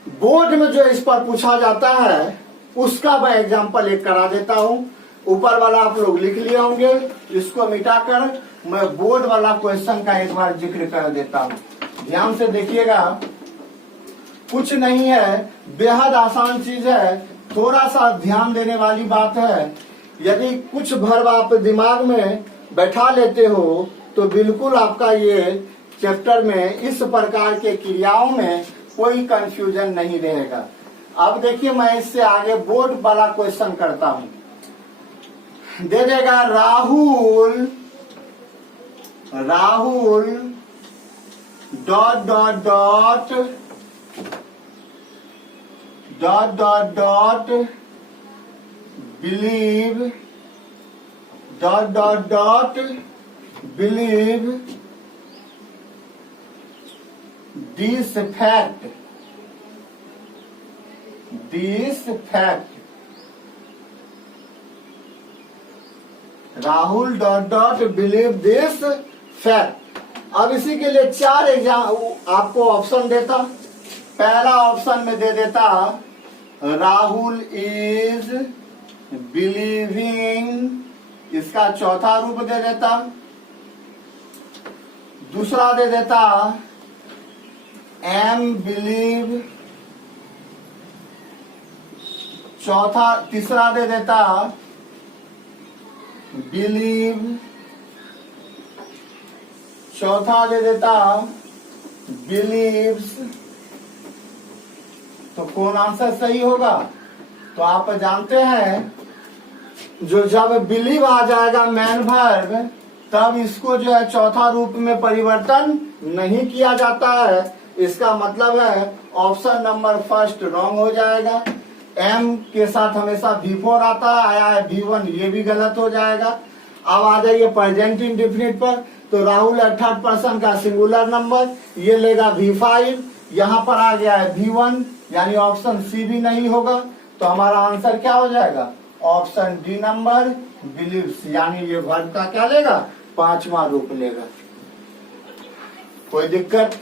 बोर्ड में जो इस पर पूछा जाता है उसका मैं एग्जांपल एक करा देता हूँ। ऊपर वाला आप लोग लिख लिए होंगे, इसको मिटाकर मैं बोर्ड वाला क्वेश्चन का एक बार जिक्र कर देता हूँ। ध्यान से देखिएगा, कुछ नहीं है, बेहद आसान चीज है, थोड़ा सा ध्यान देने वाली बात है। यदि कुछ वर्ब आप दिमाग में बैठा लेते हो तो बिल्कुल आपका ये चैप्टर में इस प्रकार के क्रियाओं में कोई कंफ्यूजन नहीं रहेगा। अब देखिए, मैं इससे आगे बोर्ड वाला क्वेश्चन करता हूँ। दे देगा Rahul dot dot dot dot dot dot believe dot dot dot believe this fact Rahul dot dot believe this fact. अब इसी के लिए 4 एग्जाम आपको ऑप्शन देता। पहला ऑप्शन में दे देता राहुल इज बिलीविंग, इसका चौथा रूप दे देता। दूसरा दे देता एम बिलीव, तीसरा दे देता बिलीव, चौथा दे देता बिलीव्स। तो कौन आंसर सही होगा? तो आप जानते हैं जो जब बिलीव आ जाएगा मेन वर्ब, तब इसको जो है चौथा रूप में परिवर्तन नहीं किया जाता है। इसका मतलब है ऑप्शन नंबर फर्स्ट रॉन्ग हो जाएगा। एम के साथ हमेशा V4 आता है, आया है V1, ये भी गलत हो जाएगा। अब आ जाइए प्रेजेंट इंडेफिनिट पर। तो राहुल है थर्ड पर्सन का सिंगुलर नंबर, ये लेगा V5, यहाँ पर आ गया है V1, यानी ऑप्शन सी भी नहीं होगा। तो हमारा आंसर क्या हो जाएगा? ऑप्शन डी नंबर बिलीव्स, यानी ये वर्ब का क्या लेगा, 5वां रूप लेगा। कोई दिक्कत?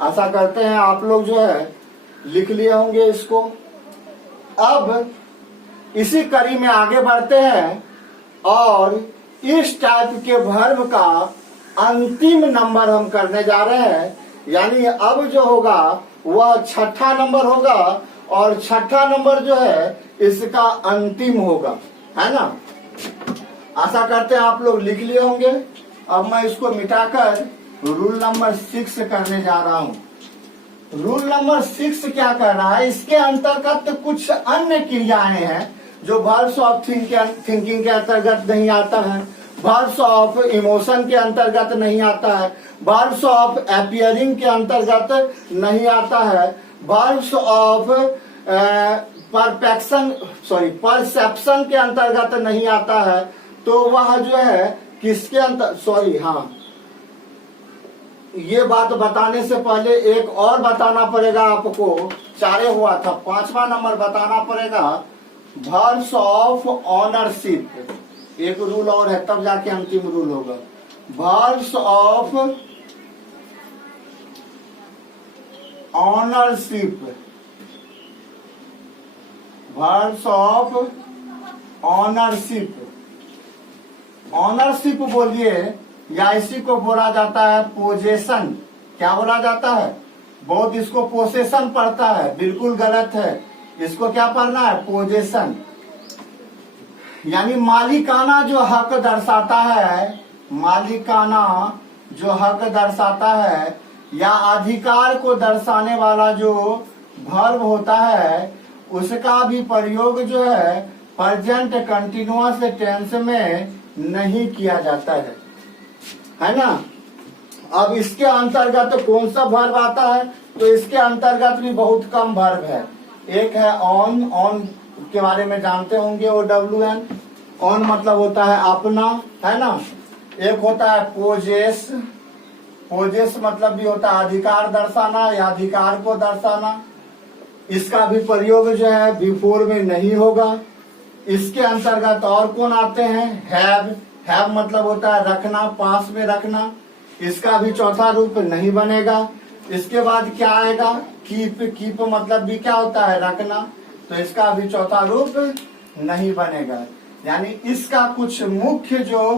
आशा करते हैं आप लोग जो है लिख लिए होंगे इसको। अब इसी कड़ी में आगे बढ़ते हैं और इस टाइप के वर्ब का अंतिम नंबर हम करने जा रहे हैं, यानी अब जो होगा वह 6ठा नंबर होगा और 6ठा नंबर जो है इसका अंतिम होगा, है ना। आशा करते हैं आप लोग लिख लिए होंगे। अब मैं इसको मिटाकर रूल नंबर 6 करने जा रहा हूं। रूल नंबर 6 क्या कर रहा है, इसके अंतर्गत कुछ अन्य क्रियाएं हैं जो वर्ब्स ऑफ थिंकिंग के अंतर्गत नहीं आता है, वर्ब्स ऑफ इमोशन के अंतर्गत नहीं आता है, वर्ब्स ऑफ अपीयरिंग के अंतर्गत नहीं आता है, वर्ब्स ऑफ परसेप्शन के अंतर्गत नहीं आता है। तो वह जो है किसके ये बात बताने से पहले एक और बताना पड़ेगा आपको। 4 हुआ था, 5वां नंबर बताना पड़ेगा वर्ब्स ऑफ ऑनरशिप। एक रूल और है, तब जाके अंतिम रूल होगा। Verbs of ownership, verbs of ownership. Ownership बोलिए या इसी को बोला जाता है पोजेशन। क्या बोला जाता है? बहुत इसको पोसेशन पढ़ता है, बिल्कुल गलत है। इसको क्या पढ़ना है? पोजेशन, यानी मालिकाना जो हक दर्शाता है, मालिकाना जो हक दर्शाता है या अधिकार को दर्शाने वाला जो वर्ब होता है उसका भी प्रयोग जो है प्रेजेंट कंटिन्यूअस टेंस में नहीं किया जाता है ना। अब इसके अंतर्गत कौन सा वर्ब आता है? तो इसके अंतर्गत भी बहुत कम वर्ब है। एक है ऑन, ऑन के बारे में जानते होंगे, OWN। ऑन मतलब होता है अपना, है ना। एक होता है पोजेस, पोजेस मतलब भी होता है अधिकार दर्शाना या अधिकार को दर्शाना। इसका भी प्रयोग जो है बिफोर में नहीं होगा। इसके अंतर्गत और कौन आते हैं? हैव, हैव मतलब होता है रखना, पास में रखना। इसका भी चौथा रूप नहीं बनेगा। इसके बाद क्या आएगा? कीप, कीप मतलब भी क्या होता है? रखना। तो इसका भी चौथा रूप नहीं बनेगा। यानी इसका कुछ मुख्य जो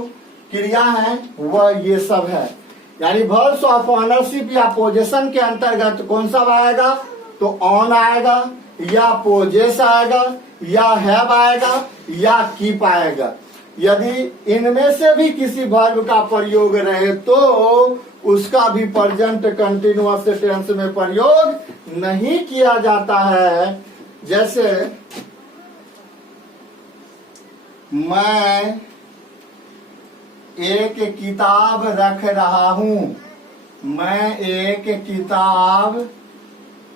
क्रिया है वह ये सब है। यानी वर्ब्स ऑफ ऑनरशिप या पोजेशन के अंतर्गत कौन सा आएगा? तो ऑन आएगा या पोजेस आएगा या हैव आएगा या कीप आएगा। यदि इनमें से भी किसी वर्ब का प्रयोग रहे तो उसका भी प्रेजेंट कंटिन्यूअस टेंस में प्रयोग नहीं किया जाता है। जैसे मैं एक किताब रख रहा हूं, मैं एक किताब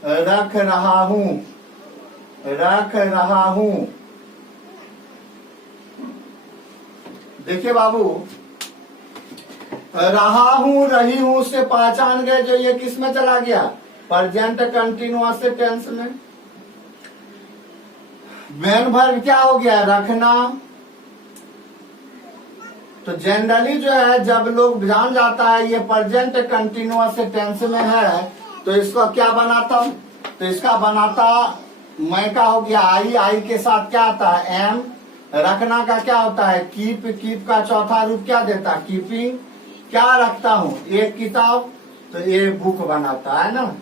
रख रहा हूं, रख रहा हूं। देखिए बाबू, रहा हूं, रही हूं से पहचान गए जो ये किस में चला गया? प्रेजेंट कंटिन्यूअस टेंस में। मेन वर्ब क्या हो गया? रखना। तो जनरली जो है जब लोग जान जाता है ये प्रेजेंट कंटिन्यूअस टेंस में है तो इसको क्या बनाता? तो इसका बनाता मैं का हो गया आई, आई के साथ क्या आता है? एम। रखना का क्या होता है? कीप, कीप का चौथा रूप क्या देता? कीपिंग। क्या रखता हूं? एक किताब, तो ये बुक बनाता है ना।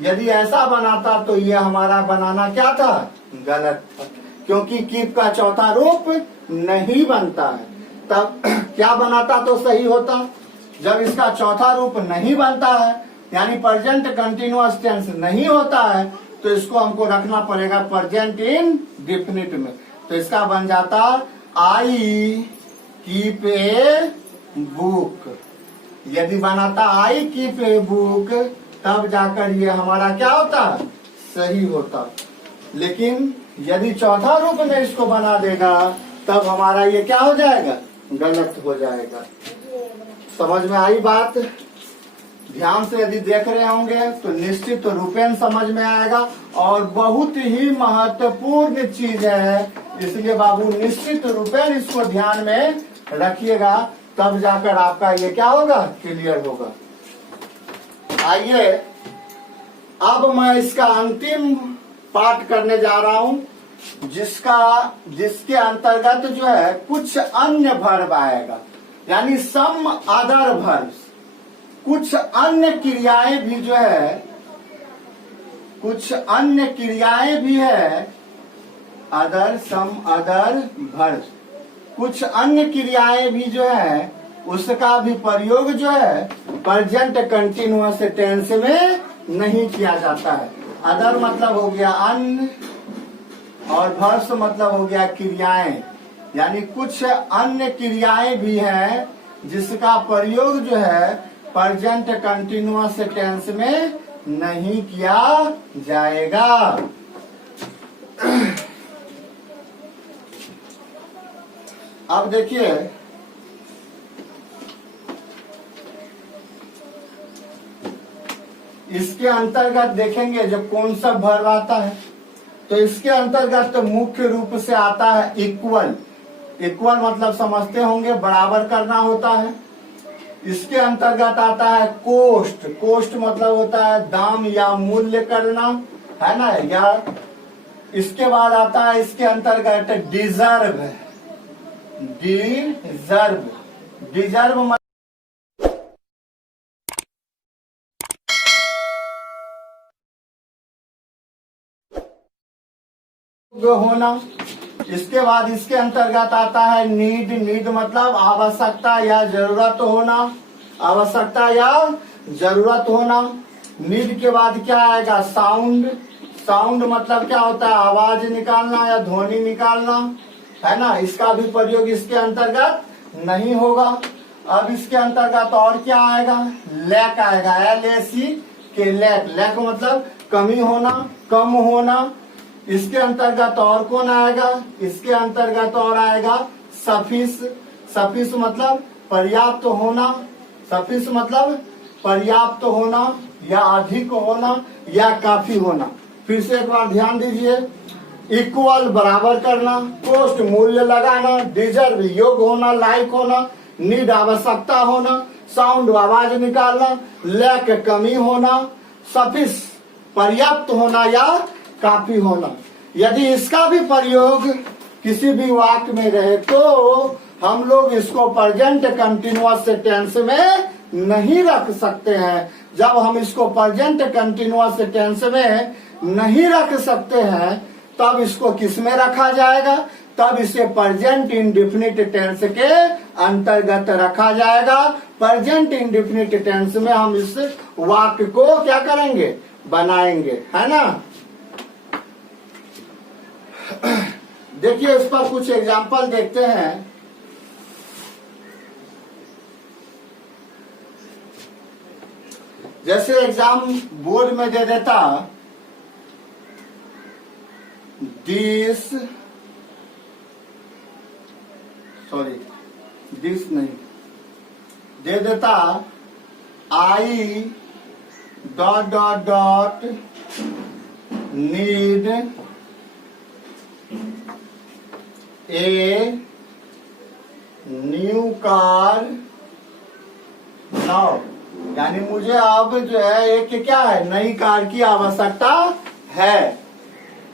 यदि ऐसा बनाता तो ये हमारा बनाना क्या था? गलत था, क्योंकि कीप का चौथा रूप नहीं बनता है। तब क्या बनाता तो सही होता? जब इसका चौथा रूप नहीं बनता है यानी प्रेजेंट कंटिन्यूअस टेंस नहीं होता है तो इसको हमको रखना पड़ेगा प्रेजेंट इन डेफिनिट में। तो इसका बन जाता आई कीप ए बुक। यदि बनाता आई कीप ए बुक तब जाकर ये हमारा क्या होता? सही होता। लेकिन यदि चौथा रूप में इसको बना देगा तब हमारा ये क्या हो जाएगा? गलत हो जाएगा। समझ में आई बात? ध्यान से यदि देख रहे होंगे तो निश्चित रूपेण समझ में आएगा। और बहुत ही महत्वपूर्ण चीज है इसलिए बाबू निश्चित रूपेण इसको ध्यान में रखिएगा, तब जाकर आपका ये क्या होगा, क्लियर होगा। आइए अब मैं इसका अंतिम पाठ करने जा रहा हूं, जिसके अंतर्गत जो है कुछ अन्य वर्ब आएगा, यानी सम अदर वर्ब्स। कुछ अन्य क्रियाएं भी जो है, कुछ अन्य क्रियाएं भी है, अदर सम अदर वर्ब्स, कुछ अन्य क्रियाएं भी जो है उसका भी प्रयोग जो है प्रेजेंट कंटिन्यूअस टेंस में नहीं किया जाता है। अदर मतलब हो गया अन्य और वर्ब्स मतलब हो गया क्रियाएं, यानी कुछ अन्य क्रियाएं भी हैं जिसका प्रयोग जो है प्रेजेंट कंटिन्यूअस टेंस में नहीं किया जाएगा। अब देखिए इसके अंतर्गत देखेंगे जब कौन सा वर्ब आता है, तो इसके अंतर्गत तो मुख्य रूप से आता है इक्वल। इक्वल मतलब समझते होंगे, बराबर करना होता है। इसके अंतर्गत आता है कोस्ट। कोस्ट मतलब होता है दाम या मूल्य करना, है ना, या इसके बाद आता है इसके अंतर्गत डिजर्व। डिजर्व, डिजर्व होना। इसके बाद इसके अंतर्गत आता है नीड। नीड मतलब आवश्यकता या जरूरत होना, आवश्यकता या जरूरत होना। नीड के बाद क्या आएगा, साउंड। साउंड मतलब क्या होता है, आवाज निकालना या ध्वनि निकालना, है ना। इसका भी प्रयोग इसके अंतर्गत नहीं होगा। अब इसके अंतर्गत और क्या आएगा, लैक आएगा, LAC के लैक। लैक मतलब कमी होना, कम होना। इसके अंतर्गत और कौन आएगा, इसके अंतर्गत और आएगा सफिस। सफिस मतलब पर्याप्त होना। सफिस मतलब पर्याप्त होना या अधिक होना या काफी होना। फिर से एक बार ध्यान दीजिए, इक्वल बराबर करना, कोस्ट मूल्य लगाना, डिजर्व योग्य होना, लायक होना, नीड आवश्यकता होना, साउंड आवाज निकालना, लैक कमी होना, सफिस पर्याप्त होना या काफी होना। यदि इसका भी प्रयोग किसी भी वाक्य में रहे तो हम लोग इसको प्रेजेंट कंटिन्यूअस टेंस में नहीं रख सकते हैं। जब हम इसको प्रेजेंट कंटिन्यूअस टेंस में नहीं रख सकते हैं तब इसको किस में रखा जाएगा, तब इसे प्रेजेंट इंडेफिनिट टेंस के अंतर्गत रखा जाएगा। प्रेजेंट इंडेफिनिट टेंस में हम इस वाक्य को क्या करेंगे, बनाएंगे, है ना। देखिए इस पर कुछ एग्जाम्पल देखते हैं। जैसे एग्जाम बोर्ड में दे देता दिस, सॉरी दिस नहीं, दे देता I dot dot dot need a new car now, यानी मुझे अब जो है एक क्या है, नई कार की आवश्यकता है।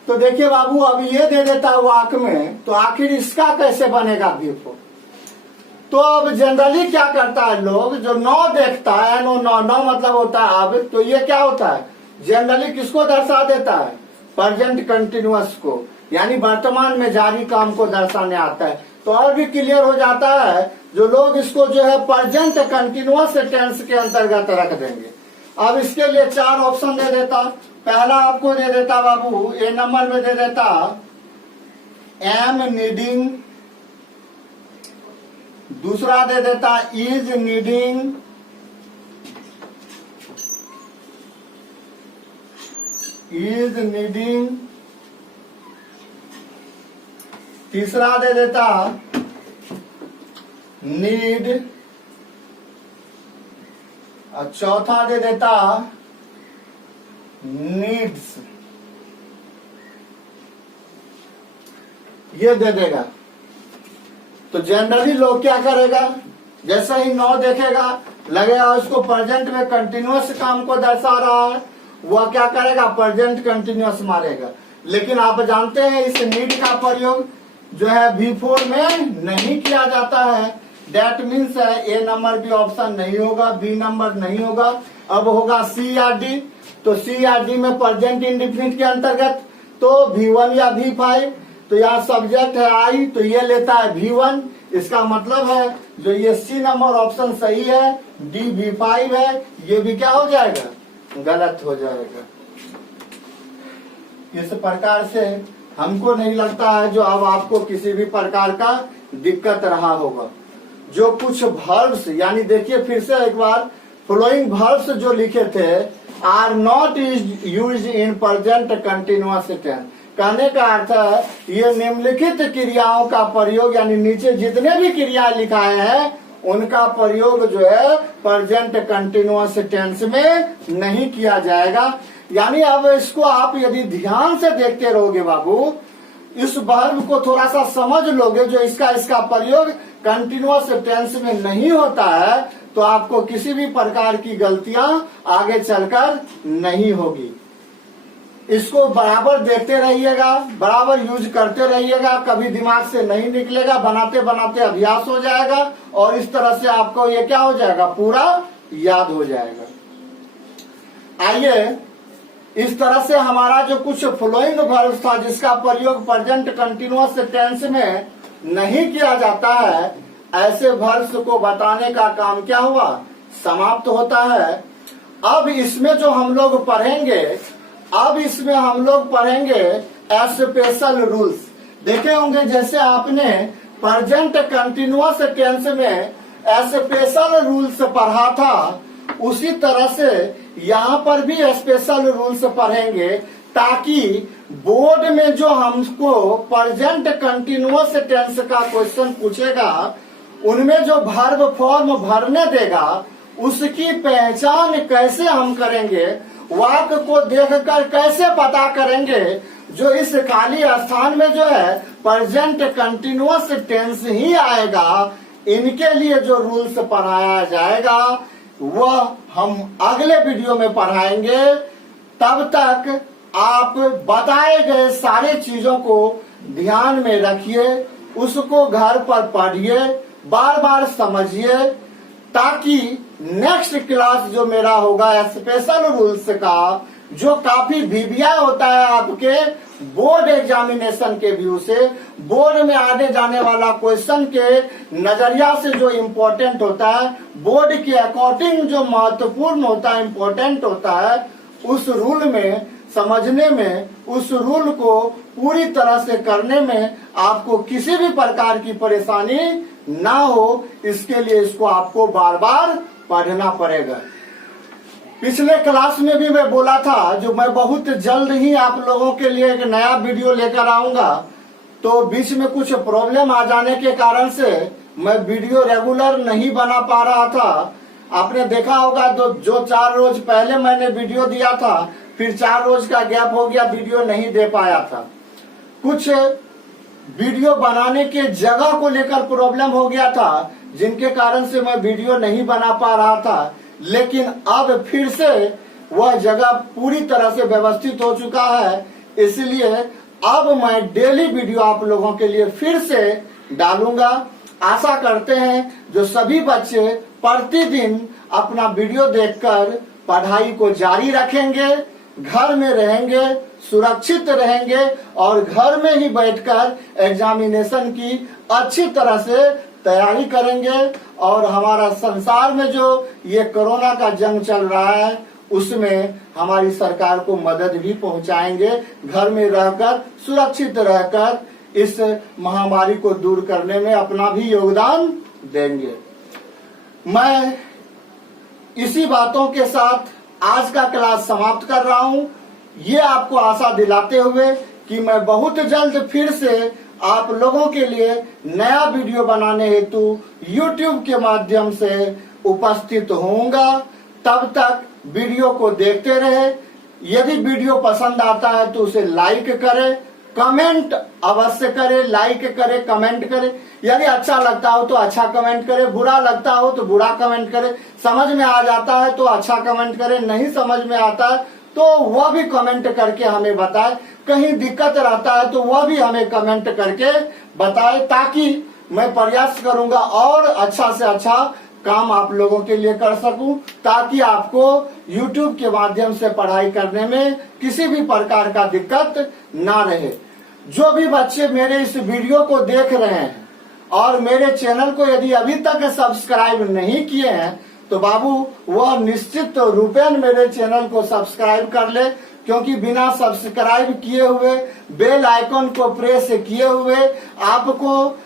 तो देखिए बाबू अब ये दे देता वाक्य में, तो आखिर इसका कैसे बनेगा देखो। तो अब जनरली क्या करता है लोग, जो नौ देखता है, नो नौ नौ मतलब होता है अब, तो ये क्या होता है जनरली किसको दर्शा देता है, प्रेजेंट कंटिन्यूअस को, यानी वर्तमान में जारी काम को दर्शाने आता है। तो और भी क्लियर हो जाता है, जो लोग इसको जो है प्रेजेंट कंटिन्यूअस टेंस के अंतर्गत रख देंगे। अब इसके लिए 4 ऑप्शन दे देता। पहला आपको दे देता बाबू, ए नंबर में दे देता एम नीडिंग, दूसरा दे देता इज नीडिंग, इज नीडिंग, तीसरा दे देता नीड, और चौथा दे देता नीड्स। ये दे देगा। तो जनरली लोग क्या करेगा, जैसे ही 9 देखेगा लगेगा उसको प्रेजेंट में कंटिन्यूअस काम को दर्शा रहा है, वह क्या करेगा, प्रेजेंट कंटिन्यूअस मारेगा। लेकिन आप जानते हैं इस नीड का प्रयोग जो है V4 में नहीं किया जाता है। दैट मीन्स ए नंबर भी ऑप्शन नहीं होगा, बी नंबर नहीं होगा, अब होगा सी या डी। तो सी या डी में प्रेजेंट इंडेफिनिट के अंतर्गत तो V1 या V5, तो यहाँ सब्जेक्ट है आई, तो ये लेता है V1। इसका मतलब है जो ये सी नंबर ऑप्शन सही है, डी V5 है, ये भी क्या हो जाएगा, गलत हो जाएगा। इस प्रकार से हमको नहीं लगता है जो अब आपको किसी भी प्रकार का दिक्कत रहा होगा। जो कुछ वर्ब्स, यानी देखिए फिर से एक बार, फॉलोइंग वर्ब्स जो लिखे थे are not used in present continuous tense. कहने का अर्थ है ये निम्नलिखित क्रियाओं का प्रयोग, यानी नीचे जितने भी क्रिया लिखाए हैं उनका प्रयोग जो है प्रेजेंट कंटिन्यूअस टेंस में नहीं किया जाएगा। यानी अब इसको आप यदि ध्यान से देखते रहोगे बाबू, इस वर्ब को थोड़ा सा समझ लोगे जो इसका प्रयोग कंटिन्यूअस टेंस में नहीं होता है, तो आपको किसी भी प्रकार की गलतियां आगे चलकर नहीं होगी। इसको बराबर देखते रहिएगा, बराबर यूज करते रहिएगा, कभी दिमाग से नहीं निकलेगा, बनाते बनाते अभ्यास हो जाएगा और इस तरह से आपको ये क्या हो जाएगा, पूरा याद हो जाएगा। आइए, इस तरह से हमारा जो कुछ फ्लोइंग वर्ब्स था जिसका प्रयोग प्रेजेंट कंटिन्यूअस टेंस में नहीं किया जाता है, ऐसे वर्ब्स को बताने का काम क्या हुआ, समाप्त होता है। अब इसमें जो हम लोग पढ़ेंगे, स्पेशल रूल्स। देखे होंगे जैसे आपने प्रेजेंट कंटिन्यूअस टेंस में स्पेशल रूल्स पढ़ा था, उसी तरह से यहाँ पर भी स्पेशल रूल्स पढ़ेंगे, ताकि बोर्ड में जो हमको प्रेजेंट कंटिन्यूअस टेंस का क्वेश्चन पूछेगा उनमें जो वर्ब फॉर्म भरने देगा उसकी पहचान कैसे हम करेंगे, वाक्य को देखकर कैसे पता करेंगे जो इस खाली स्थान में जो है प्रेजेंट कंटिन्यूअस टेंस ही आएगा। इनके लिए जो रूल्स पढ़ाया जाएगा वह हम अगले वीडियो में पढ़ाएंगे। तब तक आप बताए गए सारे चीजों को ध्यान में रखिए, उसको घर पर पढ़िए, बार बार समझिए, ताकि नेक्स्ट क्लास जो मेरा होगा स्पेशल रूल्स का, जो काफी VBI होता है आपके बोर्ड एग्जामिनेशन के व्यू से, बोर्ड में आने जाने वाला क्वेश्चन के नजरिया से जो इम्पोर्टेंट होता है, बोर्ड के अकॉर्डिंग जो महत्वपूर्ण होता है, इम्पोर्टेंट होता है, उस रूल में समझने में, उस रूल को पूरी तरह से करने में आपको किसी भी प्रकार की परेशानी ना हो, इसके लिए इसको आपको बार बार पढ़ना पड़ेगा। पिछले क्लास में भी मैं बोला था जो मैं बहुत जल्द ही आप लोगों के लिए एक नया वीडियो लेकर आऊंगा, तो बीच में कुछ प्रॉब्लम आ जाने के कारण से मैं वीडियो रेगुलर नहीं बना पा रहा था। आपने देखा होगा जो 4 रोज पहले मैंने वीडियो दिया था, फिर 4 रोज का गैप हो गया, वीडियो नहीं दे पाया था। कुछ वीडियो बनाने के जगह को लेकर प्रॉब्लम हो गया था, जिनके कारण से मैं वीडियो नहीं बना पा रहा था। लेकिन अब फिर से वह जगह पूरी तरह से व्यवस्थित हो चुका है, इसलिए अब मैं डेली वीडियो आप लोगों के लिए फिर से डालूंगा। आशा करते हैं जो सभी बच्चे प्रतिदिन अपना वीडियो देखकर पढ़ाई को जारी रखेंगे, घर में रहेंगे, सुरक्षित रहेंगे और घर में ही बैठकर एग्जामिनेशन की अच्छी तरह से तैयारी करेंगे। और हमारा संसार में जो ये कोरोना का जंग चल रहा है उसमें हमारी सरकार को मदद भी पहुंचाएंगे, घर में रहकर सुरक्षित रहकर इस महामारी को दूर करने में अपना भी योगदान देंगे। मैं इसी बातों के साथ आज का क्लास समाप्त कर रहा हूं, ये आपको आशा दिलाते हुए कि मैं बहुत जल्द फिर से आप लोगों के लिए नया वीडियो बनाने हेतु YouTube के माध्यम से उपस्थित होऊंगा। तब तक वीडियो को देखते रहे। यदि वीडियो पसंद आता है तो उसे लाइक करें, कमेंट अवश्य करे, लाइक करे, कमेंट करे। यदि अच्छा लगता हो तो अच्छा कमेंट करे, बुरा लगता हो तो बुरा कमेंट करे। समझ में आ जाता है तो अच्छा कमेंट करे, नहीं समझ में आता है तो वह भी कमेंट करके हमें बताए। कहीं दिक्कत रहता है तो वह भी हमें कमेंट करके बताए, ताकि मैं प्रयास करूंगा और अच्छा से अच्छा काम आप लोगों के लिए कर सकूं, ताकि आपको YouTube के माध्यम से पढ़ाई करने में किसी भी प्रकार का दिक्कत ना रहे। जो भी बच्चे मेरे इस वीडियो को देख रहे हैं और मेरे चैनल को यदि अभी तक सब्सक्राइब नहीं किए हैं तो बाबू वह निश्चित रूपेण मेरे चैनल को सब्सक्राइब कर ले, क्योंकि बिना सब्सक्राइब किए हुए, बेल आइकन को प्रेस किए हुए आपको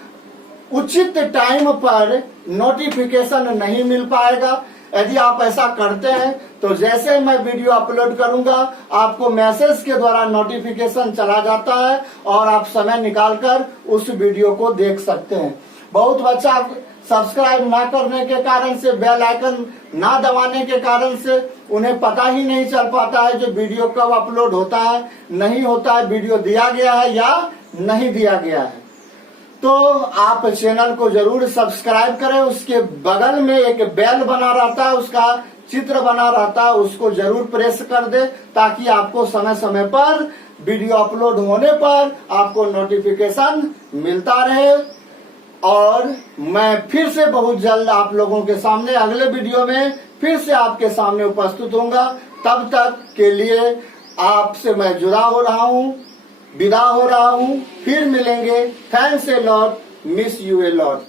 उचित टाइम पर नोटिफिकेशन नहीं मिल पाएगा। यदि आप ऐसा करते हैं तो जैसे मैं वीडियो अपलोड करूंगा आपको मैसेज के द्वारा नोटिफिकेशन चला जाता है और आप समय निकालकर उस वीडियो को देख सकते हैं। बहुत बच्चा सब्सक्राइब ना करने के कारण से, बेल आइकन ना दबाने के कारण से उन्हें पता ही नहीं चल पाता है जो वीडियो कब अपलोड होता है, नहीं होता है, वीडियो दिया गया है या नहीं दिया गया है। तो आप चैनल को जरूर सब्सक्राइब करें। उसके बगल में एक बेल बना रहता है, उसका चित्र बना रहता है, उसको जरूर प्रेस कर दे, ताकि आपको समय समय पर वीडियो अपलोड होने पर आपको नोटिफिकेशन मिलता रहे। और मैं फिर से बहुत जल्द आप लोगों के सामने अगले वीडियो में फिर से आपके सामने उपस्थित होऊंगा। तब तक के लिए आपसे मैं जुड़ा हो रहा हूँ, विदा हो रहा हूँ। फिर मिलेंगे। Thanks a lot, miss U a lot.